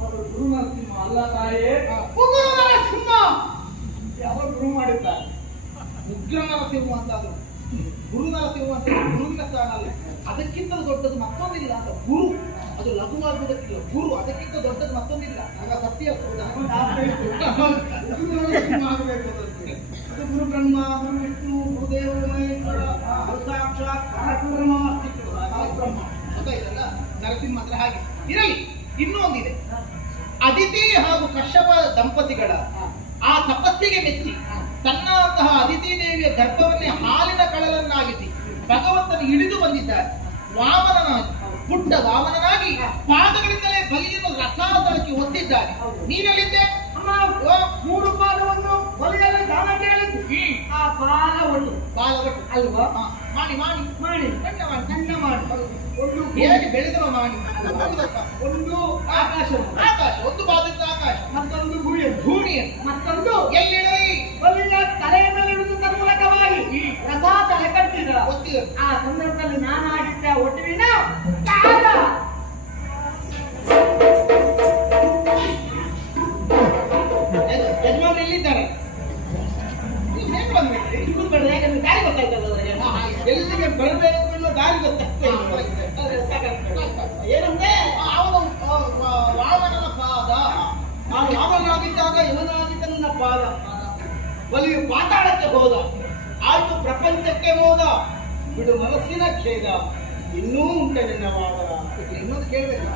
ಅವರು ಗುರು ನರಸಿಂಹ ಅಲ್ಲ ತಾಯೇ. ಗುರು ನರಸಿಂಹ ಶುರು ಮಾಡಿದ್ದಾರೆ. ಉಗ್ರ ನರಸಿಂಹ ಅಂತ ಅದು ಗುರು ನರಸಿಂಹ ಅಂತ ಗುರುವಿನ ಸ್ಥಾನ ಅಲ್ಲ, ಅದಕ್ಕಿಂತ ದೊಡ್ಡದು ಮತ್ತೊಂದಿಲ್ಲ ಅಂತ. ಗುರು ಅದು ಲಘುವಾಗುವುದಕ್ಕಿಲ್ಲ, ಗುರು ಅದಕ್ಕಿಂತ ದೊಡ್ಡದು ಮತ್ತೊಂದಿಲ್ಲ. ಆಗ ಸತ್ಯ ಒಂದು ಆಸೆ ಇತ್ತು. ಗುರು ನರಸಿಂಹ ಆಗಬೇಕು ಅದಕ್ಕೆ. ಅದು ಗುರು ಬ್ರಹ್ಮ, ಗುರು ವಿಷ್ಣು, ಗುರುದೇವ ಮಹೇಶ್ವರ, ಗುರು ಸಾಕ್ಷಾತ್ ಪರಬ್ರಹ್ಮ ಬ್ರಹ್ಮ. ಗೊತ್ತಾಯ್ತಲ್ಲ, ನರಸಿಂಹ ಅಂದ್ರೆ ಹಾಗೆ ಇರಲಿ. ಇನ್ನೂ ಒಂದಿದೆ, ಅದಿತಿ ಹಾಗೂ ಕಶ್ಯಪ ದಂಪತಿಗಳ ಆ ತಪಸ್ಸಿಗೆ ಮೆಚ್ಚಿ ತನ್ನಂತಹ ಅದಿತಿ ದೇವಿಯ ಗರ್ಭವನ್ನೇ ಹಾಲಿನ ಕಳಲನ್ನಾಗಿಸಿ ಭಗವಂತನು ಹಿಡಿದು ಬಂದಿದ್ದಾರೆ. ವಾಮನನಾಗಿ, ಪುಟ್ಟ ವಾಮನನಾಗಿ ಪಾದಗಳಿಂದಲೇ ಬಲಿಯನ್ನು ರಸಾತಳಕ್ಕೆ ಹೊತ್ತಿದ್ದಾರೆ. ನೀನೆಲ್ಲಿದ್ದೆ? ಮೂರು ಪಾದವನ್ನು ಬಲಿಯಲ್ಲಿ ದಾನ ಕೇಳಿದ್ದು. ಆ ಪಾದ ಒಟ್ಟು ಅಲ್ವಾ? ಮಾಡಿ ಮಾಡಿ ಮಾಡಿ ಸಣ್ಣ ಮಾಡಿ ಸಣ್ಣ ಮಾಡಿ ಒಂದು ಹೇಗೆ ಬೆಳೆದವ ಮಾಡಿ. ಒಂದು ಆಕಾಶ, ಒಂದು ಪಾದದ ಆಕಾಶ, ಮತ್ತೊಂದು ಭೂಮಿಯನ್ನು ಮತ್ತೊಂದು ಎಲ್ಲಿಡಲಿ? ಬಲಿಯ ತಲೆಯ ಮೇಲೆ ಇಡುವುದರ ಮೂಲಕವಾಗಿ ರಸ ತಲೆ ಕಟ್ಟಿದ. ಗೊತ್ತಿದೆ. ಆ ಸಂದರ್ಭದಲ್ಲಿ ನಾನು ಆಗಿದ್ದ ಒಟ್ಟಿನ ಕಾಲ ಯಜಮಾನ ಎಲ್ಲಿದ್ದಾರೆ? ನೀವು ಹೇಗೆ ಬಂದ್ಬಿಟ್ರಿ? ಯಾಕಂದ್ರೆ ದಾರಿ ಗೊತ್ತಾಯ್ತಲ್ಲ ಅವರಿಗೆ. ಎಲ್ಲಿಗೆ ಬರಬೇಕು ಅನ್ನೋ ದಾರಿ ಗೊತ್ತಾಗ್ತದೆ. ಏನಂದ್ರೆ ಅವನು ವಾಮನನ ಪಾದ, ನಾನು ಯಾವನಾಗಿದ್ದಾಗ ಇವನಾಗಿದ್ದ ನನ್ನ ಪಾದ ಬಲಿಯು ಪಾತಾಳಕ್ಕೆ ಹೋದ. ಆಯ್ತು ಪ್ರಪಂಚಕ್ಕೆ ಹೋದ. ಬಿಡು ಮನಸ್ಸಿನ ಖೇದ, ಇನ್ನೂ ಉಂಟೆ ನಿನ್ನ ವಾದರ. ಇನ್ನೊಂದು ಕೇಳ್ಬೇಕು.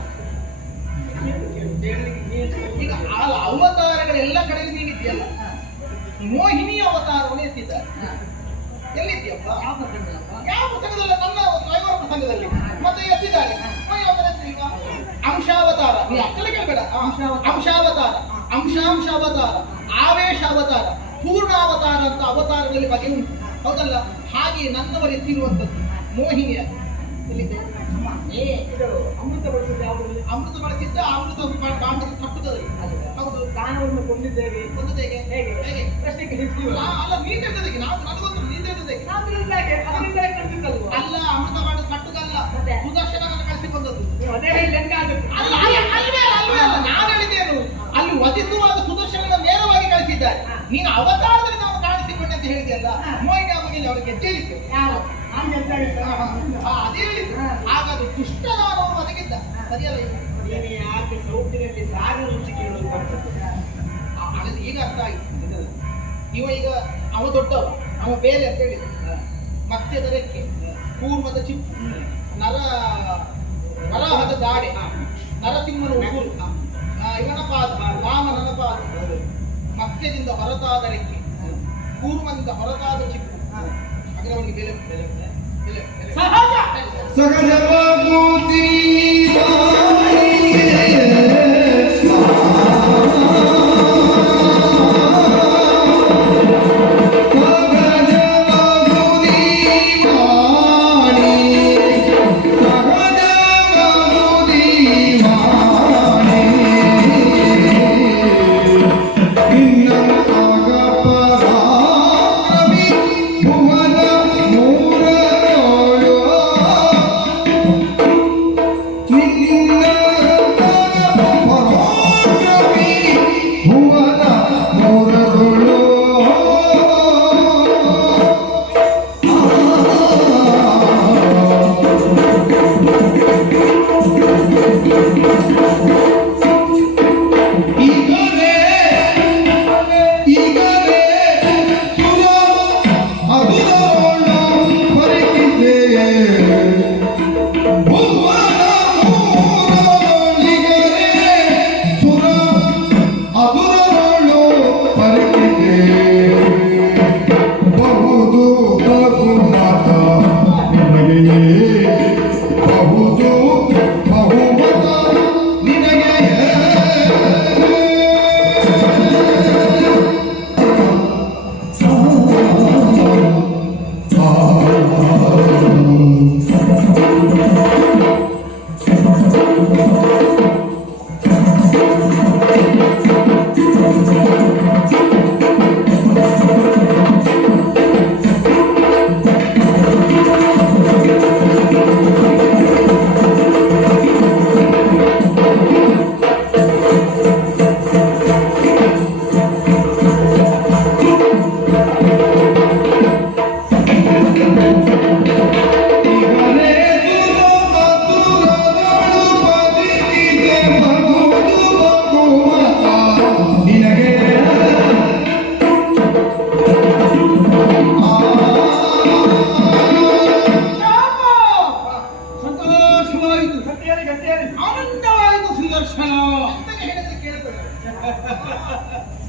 ಈಗ ಅವತಾರಗಳೆಲ್ಲ ಕಡೆಗೆ ನೀನಿದ್ಯಲ್ಲ, ಮೋಹಿನಿ ಅವತಾರವನ್ನು ಎತ್ತಿದ್ದಾರೆ. ಎಲ್ಲಿದ್ಯಪ್ಪ? ಯಾವ ಪ್ರಸಂಗದಲ್ಲ? ನನ್ನ ಡ್ರೈವರ್ ಪ್ರಸಂಗದಲ್ಲಿ ಮತ್ತೆ ಎತ್ತಿದ್ದಾರೆ. ಅಂಶಾವತಾರ, ನೀ ಅಷ್ಟೆಲ್ಲ ಕೇಳ್ಬೇಡ. ಅಂಶಾವತಾರ, ಅಂಶಾವತಾರ, ಆವೇಶ ಅವತಾರ, ಪೂರ್ಣಾವತಾರ ಅಂತ ಅವತಾರಗಳಲ್ಲಿ ಬಗೆ ಉಂಟು, ಹೌದಲ್ಲ? ಹಾಗೆ ನನ್ನವರು ಎತ್ತಿರುವಂಥದ್ದು ಮೋಹಿನಿಯ. ಎಲ್ಲಿದೆ? ಅಮೃತ ಬಳಸಿದ ಯಾವುದರಲ್ಲಿ? ಅಮೃತ ಬಳಸಿದ್ದ ಅಮೃತ ಬಾಂಧವ ಕಟ್ಟುತ್ತದೆ. ಹೌದು, ದಾನವನ್ನು ಕೊಂದಿದ್ದೇವೆ. ಒಂದು ಹೇಗೆ ಹೇಗೆ ಹೇಗೆ ಪ್ರಶ್ನೆಗೆ ಹಿಡಿತೀವಿ. ಅಲ್ಲ, ನೀ ತಿಳಿದದಕ್ಕೆ ನಾವು ನನಗೊಂದು ನೀ ತಿಳಿದದಕ್ಕೆ ಅದರಿಂದಲೇ ಕಟ್ಟಿದ್ದಲ್ವ? ಅಲ್ಲ, ಅಮೃತ ಬಾಂಡ ಕಟ್ಟುದಲ್ಲ, ಮತ್ತೆ ಸುದರ್ಶನವನ್ನು ಕಳಿಸಿ ಬಂದದ್ದು. ನೀವು ಅದೇ ಲೆಕ್ಕ ಆಗುತ್ತೆ. ಅಲ್ಲ ಅಲ್ವೇ ಅಲ್ಲ, ನಾನು ಹೇಳಿದ್ದೇನು, ಅಲ್ಲಿ ವಧಿಸುವಾಗ ಸುದರ್ಶನ ನೇರವಾಗಿ ಕಳಿಸಿದ್ದಾರೆ. ನೀನು ಅವತಾರದಲ್ಲಿ ನಾವು ಕಾಣಿಸಿಕೊಂಡೆ ಅಂತ ಹೇಳಿದೆಯಲ್ಲ, ಮೋಹಿನಿ ಅವರಿಗೆ ಅವರಿಗೆ ಗೆಜ್ಜೆಲಿಕ್ಕೆ ಯಾರು? ನಾನು ಗೆದ್ದ ಅದೇ ಹೇಳಿದ್ದು. ಹಾಗಾದ್ರೆ ದುಷ್ಟದಾನವರು ಒದಗಿದ್ದ, ಸರಿಯಲ್ಲ? ನೀನು ಯಾಕೆ ಸೌತಿನಲ್ಲಿ ಸಾಗ ರುಚಿ ಕೇಳಲು ಬರ್ತದೆ? ಹಾಗಾದ್ರೆ ಈಗ ಅರ್ಥ ಆಯ್ತು. ಈಗ ಅವ ದೊಡ್ಡವ, ಅವ ಬೇರೆ ಅಂತ ಹೇಳಿದ. ಮತ್ಸ್ಯದ ರೆಕ್ಕೆ, ಕೂರ್ಮದ ಚಿಪ್ಪು, ವರಾಹದ ದಾಡೆ, ನರಸಿಂಹನ ಉಗುರು, ಇವನ ಪಾದ, ವಾಮನನ ಪಾದ, ಮತ್ಸ್ಯದಿಂದ ಹೊರತಾದ ರೆಕ್ಕೆ, ಕೂರ್ಮದಿಂದ ಹೊರತಾದ ಚಿಪ್ಪು. ಹಾಗಾದ್ರೆ ಅವನಿಗೆ ಬೆಲೆ ಬೆಲೆ ಬೆಲೆ ಬೆಲೆ ಸಹಜವಾಗೂತಿ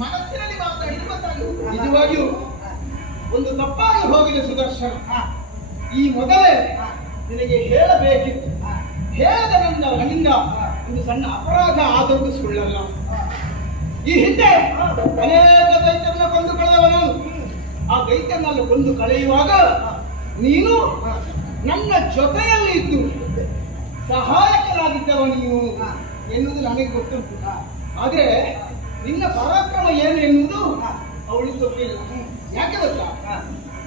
ಮನಸ್ಸಿನಲ್ಲಿ ಮಾತಾಡಿದ್ರೆ ಗೊತ್ತಾಗಿ ನಿಜವಾಗಿಯೂ ಒಂದು ತಪ್ಪಾಗಿ ಹೋಗಿದೆ ಸುದರ್ಶನ. ಈ ಮೊದಲೇ ನಿನಗೆ ಹೇಳಬೇಕಿತ್ತು. ಹೇಳದ ನನ್ನಿಂದ ಒಂದು ಸಣ್ಣ ಅಪರಾಧ ಆದದ್ದು ಸುಳ್ಳಲ್ಲ. ಈ ಹಿಂದೆ ಅನೇಕ ದೈತ್ಯರನ್ನ ಕೊಂದು ಕಳೆದವ ನಾನು. ಆ ದೈತ್ಯರನ್ನೆಲ್ಲ ಕೊಂದು ಕಳೆಯುವಾಗ ನೀನು ನನ್ನ ಜೊತೆಯಲ್ಲಿ ಇದ್ದು ಸಹಾಯಕನಾಗಿದ್ದವ ನೀನು ಎನ್ನುವುದು ನನಗೆ ಗೊತ್ತುಂಟು. ಆದ್ರೆ ನಿನ್ನ ಪರಾಕ್ರಮ ಏನು ಎನ್ನುವುದು ಅವಳಿಗೆ ಗೊತ್ತಿಲ್ಲ. ಯಾಕೆ ಗೊತ್ತಾ?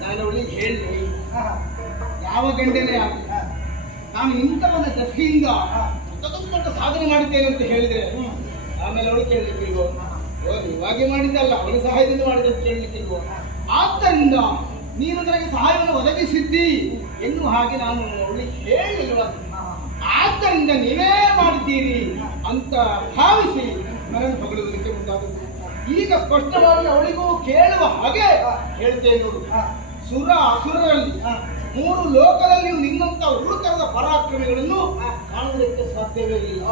ನಾನು ಅವಳಿಗೆ ಹೇಳಿದೆ, ಯಾವ ಗಂಡನೇ ಆಗಲಿ ನಾನು ಇಂಥವನ ದಶೆಯಿಂದ ದೊಡ್ಡ ಸಾಧನೆ ಮಾಡಿದ್ದೇನೆ ಅಂತ ಹೇಳಿದ್ರೆ ಆಮೇಲೆ ಅವಳು ಕೇಳಲಿಕ್ಕಿಲ್ವೋ? ಇವಾಗೆ ಮಾಡಿದ್ದಲ್ಲ, ಅವನ ಸಹಾಯದಿಂದ ಮಾಡಿದಂತ ಕೇಳಲಿಕ್ಕಿಲ್ವೋ? ಆದ್ದರಿಂದ ನೀನು ನನಗೆ ಸಹಾಯವನ್ನು ಒದಗಿಸಿದ್ದಿ ಎನ್ನುವ ಹಾಗೆ ನಾನು ಅವಳಿಗೆ ಹೇಳಿಲ್ವ? ಆದ್ದರಿಂದ ನೀವೇ ಮಾಡಿದ್ದೀರಿ ಅಂತ ಭಾವಿಸಿ ನನ್ನನ್ನು ಹೊಗಳುವುದಕ್ಕೆ ಮುಂದಾದದ್ದು. ಈಗ ಸ್ಪಷ್ಟವಾಗಿ ಅವಳಿಗೂ ಕೇಳುವ ಹಾಗೆ ಹೇಳ್ತೇನೆ ನೋಡು. ಸುರ ಅಸುರರಲ್ಲಿ 3 ಲೋಕದಲ್ಲಿಯೂ ನಿನ್ನಂತ ಉರುತರದ ಪರಾಕ್ರಮಿಗಳನ್ನು ಕಾಣುವುದಕ್ಕೆ ಸಾಧ್ಯವೇ ಇಲ್ಲ.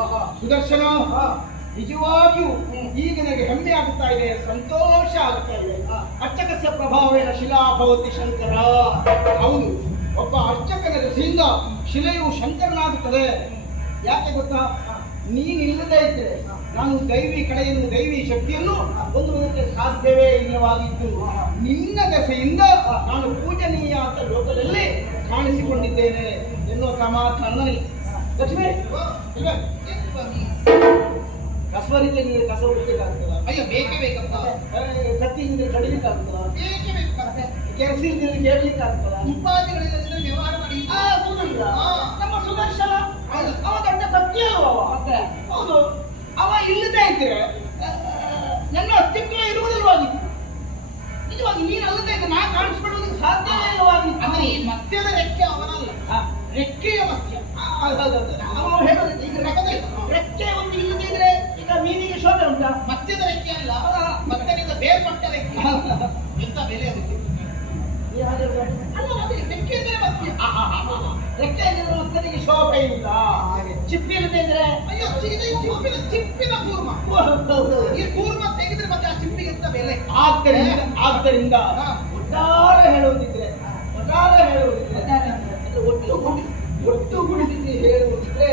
ಸುದರ್ಶನ, ನಿಜವಾಗಿಯೂ ಈಗ ನನಗೆ ಹೆಮ್ಮೆ ಆಗುತ್ತಾ ಇದೆ, ಸಂತೋಷ ಆಗ್ತಾ ಇದೆ. ಅರ್ಚಕಸ್ಯ ಪ್ರಭಾವೇನ ಶಿಲಾ ಭವತಿ ಶಂಕರ. ಹೌದು, ಒಬ್ಬ ಅರ್ಚಕನ ದೆಸೆಯಿಂದ ಶಿಲೆಯು ಶಂಕರನಾಗುತ್ತದೆ. ಯಾಕೆ ಗೊತ್ತಾ? ನೀನಿಲ್ಲದೇ ಇದ್ರೆ ನಾನು ದೈವಿ ಕಡೆಯನ್ನು, ದೈವಿ ಶಕ್ತಿಯನ್ನು ಹೊಂದುವುದಕ್ಕೆ ಸಾಧ್ಯವೇ ಇಲ್ಲವಾಗಿತ್ತು. ನಿನ್ನ ದೆಸೆಯಿಂದ ನಾನು ಪೂಜನೀಯ ಅಂತ ಲೋಕದಲ್ಲಿ ಕಾಣಿಸಿಕೊಂಡಿದ್ದೇನೆ ಎನ್ನುವ ಸಮಾಧಾನ ನನಗೆ. ಲಕ್ಷ್ಮಿ, ಕಸವರಿದ್ರೆ ನೀನು ಕಸ ಉಳಿಬೇಕಾಗ್ತದ? ಅಯ್ಯೋ, ಬೇಕೇ ಬೇಕಂತ. ಕತ್ತಿ ಇಲ್ಲದೆ ಕಡಿಲಿಕ್ಕಾಗ್ತದ? ಬೇಕೇ ಬೇಕಂತೆ. ಕೆರಸಿ ಇಲ್ಲದೆ ಕೇಳಲಿಕ್ಕಾಗ್ತದ? ಉಪಾಧಿಗಳಿಲ್ಲದಿದ್ರೆ ವ್ಯವಹಾರ ಮಾಡಿ. ನಮ್ಮ ಸುದರ್ಶನ ಅವ ದೊಡ್ಡ ಕತ್ತಿ ಅಲ್ವ? ಮತ್ತೆ ಹೌದು, ಅವ ಇಲ್ಲದೆ ಇದ್ರೆ ನನ್ನ ಅಸ್ತಿತ್ವ ಇರುವುದಿಲ್ವಾಗಿತ್ತು. ನಿಜವಾಗಿ ನೀನಲ್ಲದೆ ಇದ್ರೆ ನಾ ಕಾಣಿಸ್ಕೊಳ್ಳುವುದಕ್ಕೆ ಸಾಧ್ಯವೇ ಇಲ್ಲವಾಗಿತ್ತು. ಅಂದ್ರೆ ಈ ಮತ್ಸ್ಯದ ರೆಕ್ಕೆ ಅವನಲ್ಲ, ರೆಕ್ಕೆಯ ಮತ್ಸ್ಯ. ನಾವು ಹೇಳೋದು ಈಗ ರೆಕ್ಕೆ ಒಂದು ಇಲ್ಲದೆ ಇದ್ರೆ ಈಗ ಮೀನಿಗೆ ಶೋಭೆ ಉಂಟಾ? ಮತ್ಸ್ಯದ ರೆಕ್ಕೆ ಅಲ್ಲ, ಮತ್ಸ್ಯದಿಂದ ಬೇರ್ಪಟ್ಟ ರೆಕ್ಕೆ. ಎಂತ ಬೆಲೆ ಅದಕ್ಕೆ? ಅಲ್ಲ, ಅದೇ ರೆಕ್ಕೆ ಇದ್ರೆ ಮತ್ಸ್ಯ. ರೆಕ್ಕೆ ಇದ್ರೆ ಮತ್ಸ್ಯನಿಗೆ ಶೋಭೆ ಇಲ್ಲ. ಚಿಪ್ಪಿ ಇಲ್ಲದೆ ಇದ್ರೆ ಅಯ್ಯೋ, ಚಿಪ್ಪಿನ ಕೂರ್ಮ. ಈ ಕೂರ್ಮ ತೆಗೆದ್ರೆ ಮತ್ತೆ ಆ ಚಿಪ್ಪಿಗೆ ಎಂತ ಬೆಲೆ? ಆದ್ದರಿಂದ ಒಟ್ಟಾರೆ ಹೇಳುವುದಿದ್ರೆ ಒಟ್ಟುಗೂಡಿಸಿ ಹೇಳುವುದಿದ್ರೆ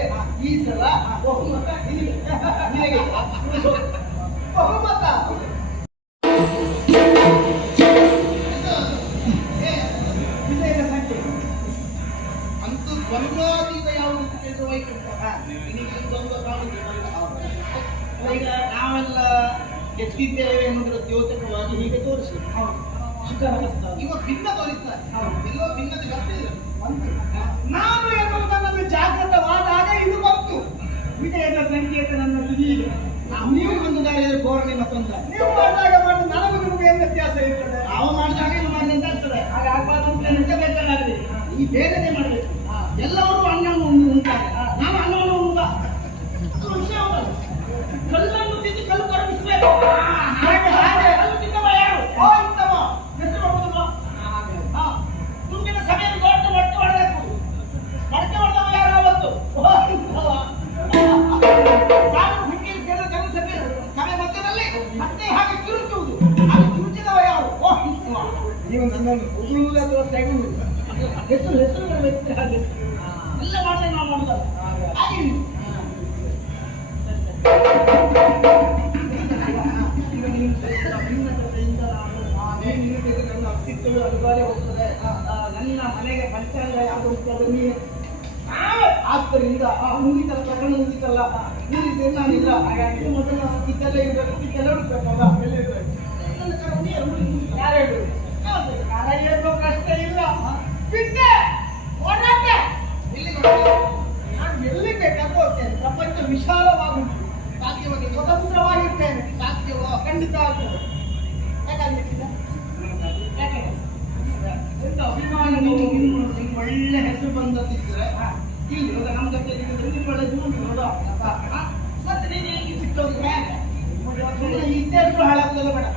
ಈ ಸಲ ಬಹುಮತ ನಿನಗೆ ಬಹುಮತ. ವಿಜಯದ ಸಂಖ್ಯೆ ಅಂತೂ ದ್ವಂದ್ವಾತೀತ ಯಾವುದು ಕೇಳಿದ್ರೆ ವೈಕುಂಠ. ನಿನಗೆ ಈ ದ್ವಂದ್ವ ಕಾಣುವುದಿಲ್ಲ. ಈಗ ನಾವೆಲ್ಲ ಎತ್ತಿದ್ದೇವೆ ಎನ್ನುವುದರ ದ್ಯೋತಕವಾಗಿ ಹೀಗೆ ತೋರಿಸಿ ಇವ ಭಿನ್ನ ತೋರಿಸ್ತಾರೆ. ಎಲ್ಲೋ ಭಿನ್ನತೆ ಬರ್ತಿಲ್ಲ. ನಾನು ಎನ್ನುವುದು ನನ್ನದು ಜಾಗೃತವಾದಾಗ ಇದು ಬಂತು. ವಿಜಯದ ಸಂಕೇತ ನನ್ನ ತುದಿಯಿದೆ. ನೀವು ಒಂದು ದಾರಿಯಲ್ಲಿ ಬೋರಣೆ ಮತ್ತೊಂದು ನೀವು ಮಾಡಿದಾಗ ಮಾಡಿದ ನನಗೂ ನಿಮಗೆ ಏನು ವ್ಯತ್ಯಾಸ ಇರ್ತದೆ? ನಾವು ಮಾಡಿದಾಗ ಇದು ಮಾಡಿ ಅಂತ ಆಗ್ತದೆ. ಹಾಗೆ ಆಗಬಾರ್ದು ಅಂತ ನಿಜಬೇಕಾಗಲಿ. ಈ ಬೇರೆನೇ ಮಾಡಬೇಕು. ಎಲ್ಲರೂ ಅನ್ನವನ್ನು ಉಂಟಾಗ ನಾನು ಅನ್ನವನ್ನು ಉಂಟ ವಿಷಯ ಕಲ್ಲನ್ನು ತಿಂದು ಕಲ್ಲು ಕರಗಿಸಬೇಕು. ಹಾಗೆ ಹಾಗೆ ಕಲ್ಲು ತಿನ್ನವ ಯಾರು? ಇಂಥವ ಹೆಸರು ಬರುವುದಿಲ್ಲ. ಮುಂದಿನ ಸಭೆಯಲ್ಲಿ ದೊಡ್ಡ ಮೊಟ್ಟೆ ಹೊಡೆದಬೇಕು. ಮೊಟ್ಟೆ ಹೊಡೆದವ ಯಾರು ಅವತ್ತು? ಸಾವಿರ ಸಂಖ್ಯೆಯಲ್ಲಿ ಸೇರಿದ ಜನಸಭೆ ಸಭೆ ಮಧ್ಯದಲ್ಲಿ ಮತ್ತೆ ಹಾಗೆ ಕಿರುಚುವುದು. ಹಾಗೆ ಕಿರುಚಿದವ ಯಾರು? ನೀವು ನನ್ನನ್ನು ಉಗುಳುವುದು ಅಥವಾ ತೆಗುವುದು ಹೆಸರು ಬರಬೇಕು. ಹಾಗೆ ಎಲ್ಲ ಮಾಡಿದ್ರೆ ನಾವು ಮಾಡುದಲ್ಲ. ಹಾಗೆ ನನ್ನ ಅಸ್ತಿತ್ವವು ಅನಿವಾರ್ಯ ಹೋಗ್ತದೆ. ನನ್ನ ಮನೆಗೆ ಪಂಚಾಂಗ ಯಾವುದು ಹೋಗ್ತದೆ ನೀನು. ಆದ್ದರಿಂದ ಮುಗಿತಲ್ಲ, ಪ್ರಕರಣ ಮುಗಿತಲ್ಲ, ಈ ರೀತಿ ನಾನಿಲ್ಲ. ಹಾಗಾಗಿ ಮೊದಲು ಇದ್ದಲ್ಲೇ ಇರಬೇಕು, ಇದ್ದಲ್ಲೇ ಹುಡುಕ್ಬೇಕಲ್ಲ. ಎಲ್ಲ ಇರಬೇಕು. ಯಾರು ಹೇಳಬೇಕು? ಕರ ಏನೋ ಕಷ್ಟ ಇಲ್ಲ. ಬಿಟ್ಟೆ ಹೊರಟೆ ನಾನು ಎಲ್ಲಿ ಬೇಕಾದ್ರೂ ಹೋಗ್ತೇನೆ. ಪ್ರಪಂಚ ವಿಶಾಲವಾಗುಂಟು. ಸಾಧ್ಯವಾಗಿ ಸ್ವತಂತ್ರವಾಗಿರ್ತೇನೆ. ಸಾಧ್ಯವೋ? ಖಂಡಿತ ಆಗ್ತದೆ. ಯಾಕಾಗ್ಲಿಕ್ಕಿಲ್ಲ? ಯಾಕೆ ಎಂತ ಅಭಿಮಾನ? ನೀವು ಒಳ್ಳೆ ಹೆಸರು ಬಂದಿದ್ರೆ ಇಲ್ಲಿ ಇವಾಗ ನಮ್ಮ ಜೊತೆ ಒಳ್ಳೆ ಜೀವನ ಮತ್ತೆ ನೀನು ಹೇಗೆ ಸಿಕ್ಕೋದು? ಹೇಗೆ ಇಷ್ಟೇ ಹೆಸರು ಹಾಳಾಗೋದಲ್ಲ ಬೇಡ.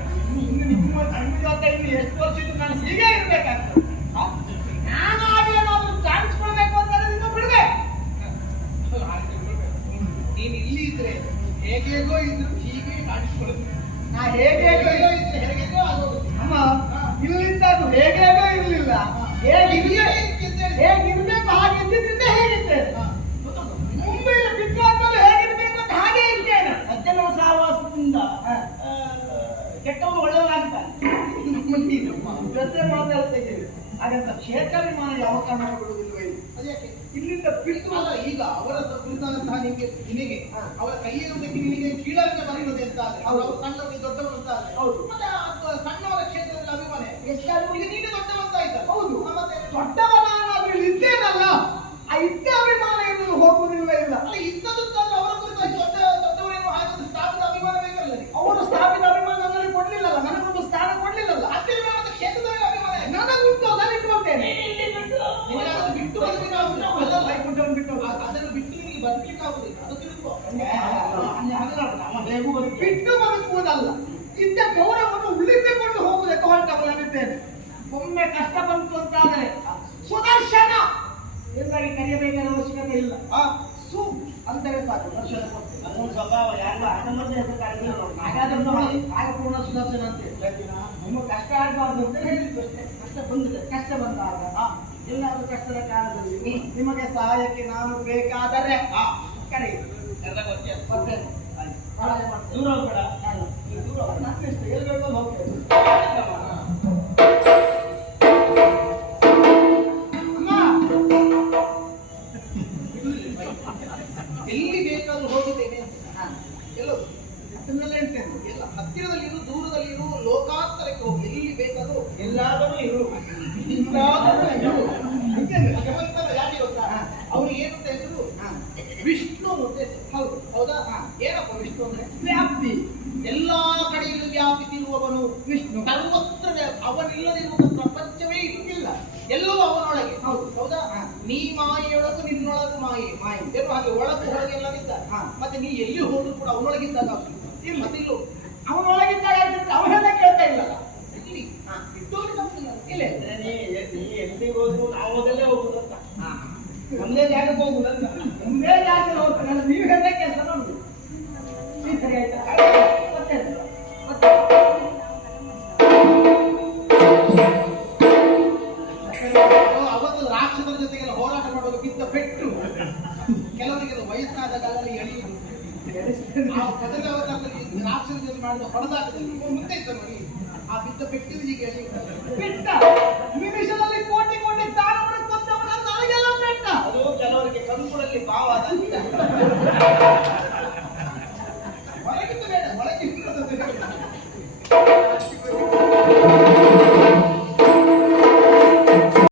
ನಿಮ್ಮ ತಂಡ ಜೊತೆ ಇನ್ನು ಎಷ್ಟು ವರ್ಷ ಇದ್ದು ನಾನು ಹೀಗೆ ಇರ್ಬೇಕಾಗ್ತದೆ. ನಾನು ಆಗಿ ಏನಾದ್ರು ಕಾಣಿಸ್ಕೊಳ್ಬೇಕು ಅಂತಂದ್ರೆ ನಿಮ್ಮ ಬಿಡ್ಬೇಕು. ನೀನು ಇಲ್ಲಿ ಇದ್ರೆ ಹೇಗೇಗೋ ಇದ್ರು ಹೀಗೆ ಕಾಣಿಸ್ಕೊಳ್ಳೋದು. ನಾ ಹೇಗೇಗೋ ಹೇಗಿದ್ರು ಆಗೋದು. ಅಮ್ಮ ಇಲ್ಲಿಂದ ಅದು ಹೇಗೇಗೋ ಇರ್ಲಿಲ್ಲ, ಹೇಗಿರ್ಬೇಕು ಹಾಗಿದ್ದಿದ್ರಿಂದ ಹೇಗಿದ್ದೇನೆ. ಮುಂಬೈಲಿ ಬಿದ್ದಾದ್ಮೇಲೆ ಹೇಗಿರ್ಬೇಕು ಅಂತ ಹಾಗೆ ಇರ್ತೇನೆ. ಮಧ್ಯಾಹ್ನ ಸಹವಾಸದಿಂದ ಕೆಟ್ಟವನು ಒಳ್ಳೆಯವನಾಗ್ತಾನೆ. ಜೊತೆ ಮಾತಾಡ್ತಾ ಇದ್ದೇವೆ. ಹಾಗಂತ ಕ್ಷೇತ್ರಾಭಿಮಾನ ಯಾವ ಕಾರಣ ಬಿಡುವುದಿಲ್ವ ಇಲ್ಲಿ? ಅದ್ಯಾಕೆ? ಇಲ್ಲಿಂದ ಬಿಟ್ಟು ಅಲ್ಲ, ಈಗ ಅವರ ಕುರಿತಾದಂತಹ ನಿನಗೆ ಅವರ ಕೈಯಿರುವುದಕ್ಕೆ ನಿನಗೆ ಕೀಳಾಗಿ ಬರೆಯುವುದು ಅಂತ ಆದ್ರೆ ಅವರು ಸಣ್ಣವರಿಗೆ ದೊಡ್ಡವರು ಅಂತ ಆದ್ರೆ ಹೌದು. ಮತ್ತೆ ಆ ಸಣ್ಣವರ ಕ್ಷೇತ್ರದಲ್ಲಿ ಅಭಿಮಾನ ಎಷ್ಟಾದ್ರೂ ಈಗ ನೀನು ದೊಡ್ಡವಂತ ಆಯ್ತಾ? ಹೌದು. ಮತ್ತೆ ದೊಡ್ಡವನಾದ್ರೂ ಇದ್ದೇನಲ್ಲ, ಆ ಇದ್ದ ಅಭಿಮಾನ ಎನ್ನುವುದು ಹೋಗುವುದಿಲ್ಲ ಇಲ್ಲ. ಅಲ್ಲ, ಇದ್ದದ್ದು ತಾನು ಅವರ ಕುರಿತಾಗಿ ದೊಡ್ಡವರೇನು ಹಾಗೆ ಸ್ಥಾಪಿತ ಅಭಿಮಾನ ಬೇಕಲ್ಲ ನಿನಗೆ? ಅವರು ಸ್ಥಾಪಿತ ಅಭಿಮಾನ ನನಗೆ ಕೊಡ್ಲಿಲ್ಲಲ್ಲ, ನನಗೊಂದು ಸ್ಥಾನ ಕೊಡ್ಲಿಲ್ಲಲ್ಲ. ಅಭಿಮಾನದ ಕ್ಷೇತ್ರದಲ್ಲಿ ಅಭಿಮಾನ ಯಾಕೆ? ನನಗುಂಟು, ನಾನು ಇಟ್ಕೊಳ್ತೇನೆ. ನಿನಗೆ ಅದನ್ನು ಬಿಟ್ಟು ಬದುಕಲಿಕ್ಕೆ ಆಗುದಿಲ್ಲ. ಅಲ್ಲ, ವೈಕುಂಠವನ್ನು ಬಿಟ್ಟು ಅದನ್ನು ಬಿಟ್ಟು ನಿನಗೆ ಬದುಕಲಿಕ್ಕೆ ಆಗುದಿಲ್ಲ, ಅದು ತಿಳ್ಕೊ. ಬಿಟ್ಟು ಬದುಕುವುದಲ್ಲ, ಇದ್ದ ಗೌರವವನ್ನು ಉಳಿಸಿಕೊಂಡು ಹೋಗುವುದಕ್ಕೆ ಹೊರಟವನಾಗಿದ್ದೇನೆ. ಒಮ್ಮೆ ಕಷ್ಟ ಬಂತು ಅಂತಾದರೆ ಸುದರ್ಶನ ಎಂದಾಗಿ ಕರೆಯಬೇಕಾದ ಅವಶ್ಯಕತೆ ಇಲ್ಲ. ಸು ಅಂದರೆ ಸಾಕು, ದರ್ಶನ ಕೊಡ್ತೇನೆ. ಅದೊಂದು ಸ್ವಭಾವ. ಯಾರು ಹನುಮಂತ ಹೆಸರು ಕರೆದಿಲ್ಲ ನೋಡಿ. ಹಾಗಾದ್ರೆ ನೋಡಿ, ಆಗ ಪೂರ್ಣ ಸುದರ್ಶನ ಅಂತ ನಿಮ್ಮ ಕಷ್ಟ ಆಗಬಾರ್ದು ಅಂತ ಹೇಳಿದ್ದು ಅಷ್ಟೇ. ಕಷ್ಟ ಬಂದಿದೆ, ಕಷ್ಟ ಬಂದಾಗ ಎಲ್ಲಾದ್ರೂ ಕಷ್ಟದ ಕಾಲದಲ್ಲಿ ನಿಮಗೆ ಸಹಾಯಕ್ಕೆ ನಾನು ಬೇಕಾದರೆ ಕರೆ ಎಲ್ಲ ಗೊತ್ತೇ. ಬರ್ತೇನೆ. ದೂರ ಹೋಗ್ಬೇಡ. ದೂರ ನನ್ನಿಷ್ಟ, ಎಲ್ಲಿ ಹೇಳ್ಕೊಂಡು ಹೋಗ್ತೇನೆ. ಎಲ್ಲಿ ಬೇಕಾದ್ರೂ ಹೋಗಿದ್ದೇನೆ ಅಂತ. ಎಲ್ಲೋ ಅದನ್ನೆಲ್ಲ ಹೇಳ್ತೇನೆ. ಎಲ್ಲ ಹತ್ತಿರದಲ್ಲಿರು, ದೂರದಲ್ಲಿರು, ಲೋಕಾಂತರಕ್ಕೆ ಹೋಗಿ ಎಲ್ಲಿ ಬೇಕಾದ್ರೂ ಎಲ್ಲಾದರೂ ಇರು. ಯಾಕೆ ಗೊತ್ತಾ? ಅವ್ರು ಏನು ಅಂತ ಹೆಸರು? ವಿಷ್ಣು ಅಂತ ಹೆಸರು. ಹೌದು, ಹೌದಾ? ಏನಪ್ಪ ವಿಷ್ಣು ಅಂದ್ರೆ? ವ್ಯಾಪ್ತಿ. ಎಲ್ಲಾ ಕಡೆಯಲ್ಲೂ ವ್ಯಾಪಿಸಿರುವವನು ವಿಷ್ಣು. ಸರ್ವತ್ರ ಅವನಿಲ್ಲದಿರುವ ಪ್ರಪಂಚವೇ ಇಲ್ಲ, ಎಲ್ಲವೂ ಅವನೊಳಗೆ. ಹೌದು, ಹೌದಾ? ನೀ ಮಾಯೆಯೊಳಗು ನಿನ್ನೊಳಗು ಮಾಯೆ ಮಾಯೆ ಇರುವ ಹಾಗೆ ಒಳಗು ಹೊರಗೆಲ್ಲದಿದ್ದ. ಮತ್ತೆ ನೀ ಎಲ್ಲಿ ಹೋದ್ರು ಕೂಡ ಅವನೊಳಗಿದ್ದಾಗ ಇಲ್ಲ, ಮತ್ತಿಲ್ಲೋ ಅವನೊಳಗಿದ್ದಾಗ ಅವನೆಲ್ಲ ಕೇಳ್ತಾ ಇಲ್ಲಲ್ಲ. ಇಲ್ಲಿ ಇಟ್ಟೋರು ತಪ್ಪಿಲ್ಲ. ಇಲ್ಲೇ ನೀ ಎಲ್ಲಿಗೆ ಹೋದ್ರು ನಾವು ಹೋದಲ್ಲೇ ಹೋಗುದಂತ. ಒಂದೇ ಜಾಗಕ್ಕೆ ಹೋಗುದಂತ. ಒಂದೇ ಜಾಗದಲ್ಲಿ ಹೋಗ್ತಾನೆ. ನೀವು ಹೇಳಿದ ಕೆಲಸ ನಮ್ದು. ಈ ಸರಿ ಆಯ್ತಾ? ಮತ್ತೆ ಮತ್ತೆ ಅವತ್ತು ರಾಕ್ಷಸರ ಜೊತೆಗೆಲ್ಲ ಹೋರಾಟ ಮಾಡುವಾಗ ಬಿದ್ದ ಪೆಟ್ಟು ಕೆಲವರಿಗೆಲ್ಲ ವಯಸ್ಸಾದ ಕಾಲದಲ್ಲಿ ಎಳೆಯುವುದು. ಆ ಕದಗ ಅವತಾರದಲ್ಲಿ ರಾಕ್ಷಸರ ಜೊತೆ ಮಾಡಿದ ಹೊಡೆದಾಟದಲ್ಲಿ ಮುಂದೆ ಇದ್ದ ನೋಡಿ, ಆ ಬಿದ್ದ ಪೆಟ್ಟು ಈಗ ಎಳೆಯುವುದು. ಬಿಟ್ಟ ನಿಮಿಷದಲ್ಲಿ ಕೋಟಿ ಕೋಟಿ ದಾನವನ್ನು ಕೊಂದವನ ನನಗೆಲ್ಲ ಬೆಟ್ಟ. ಅದು ಕೆಲವರಿಗೆ ಕಂಕುಳಲ್ಲಿ ಭಾವ ಅದಂತ.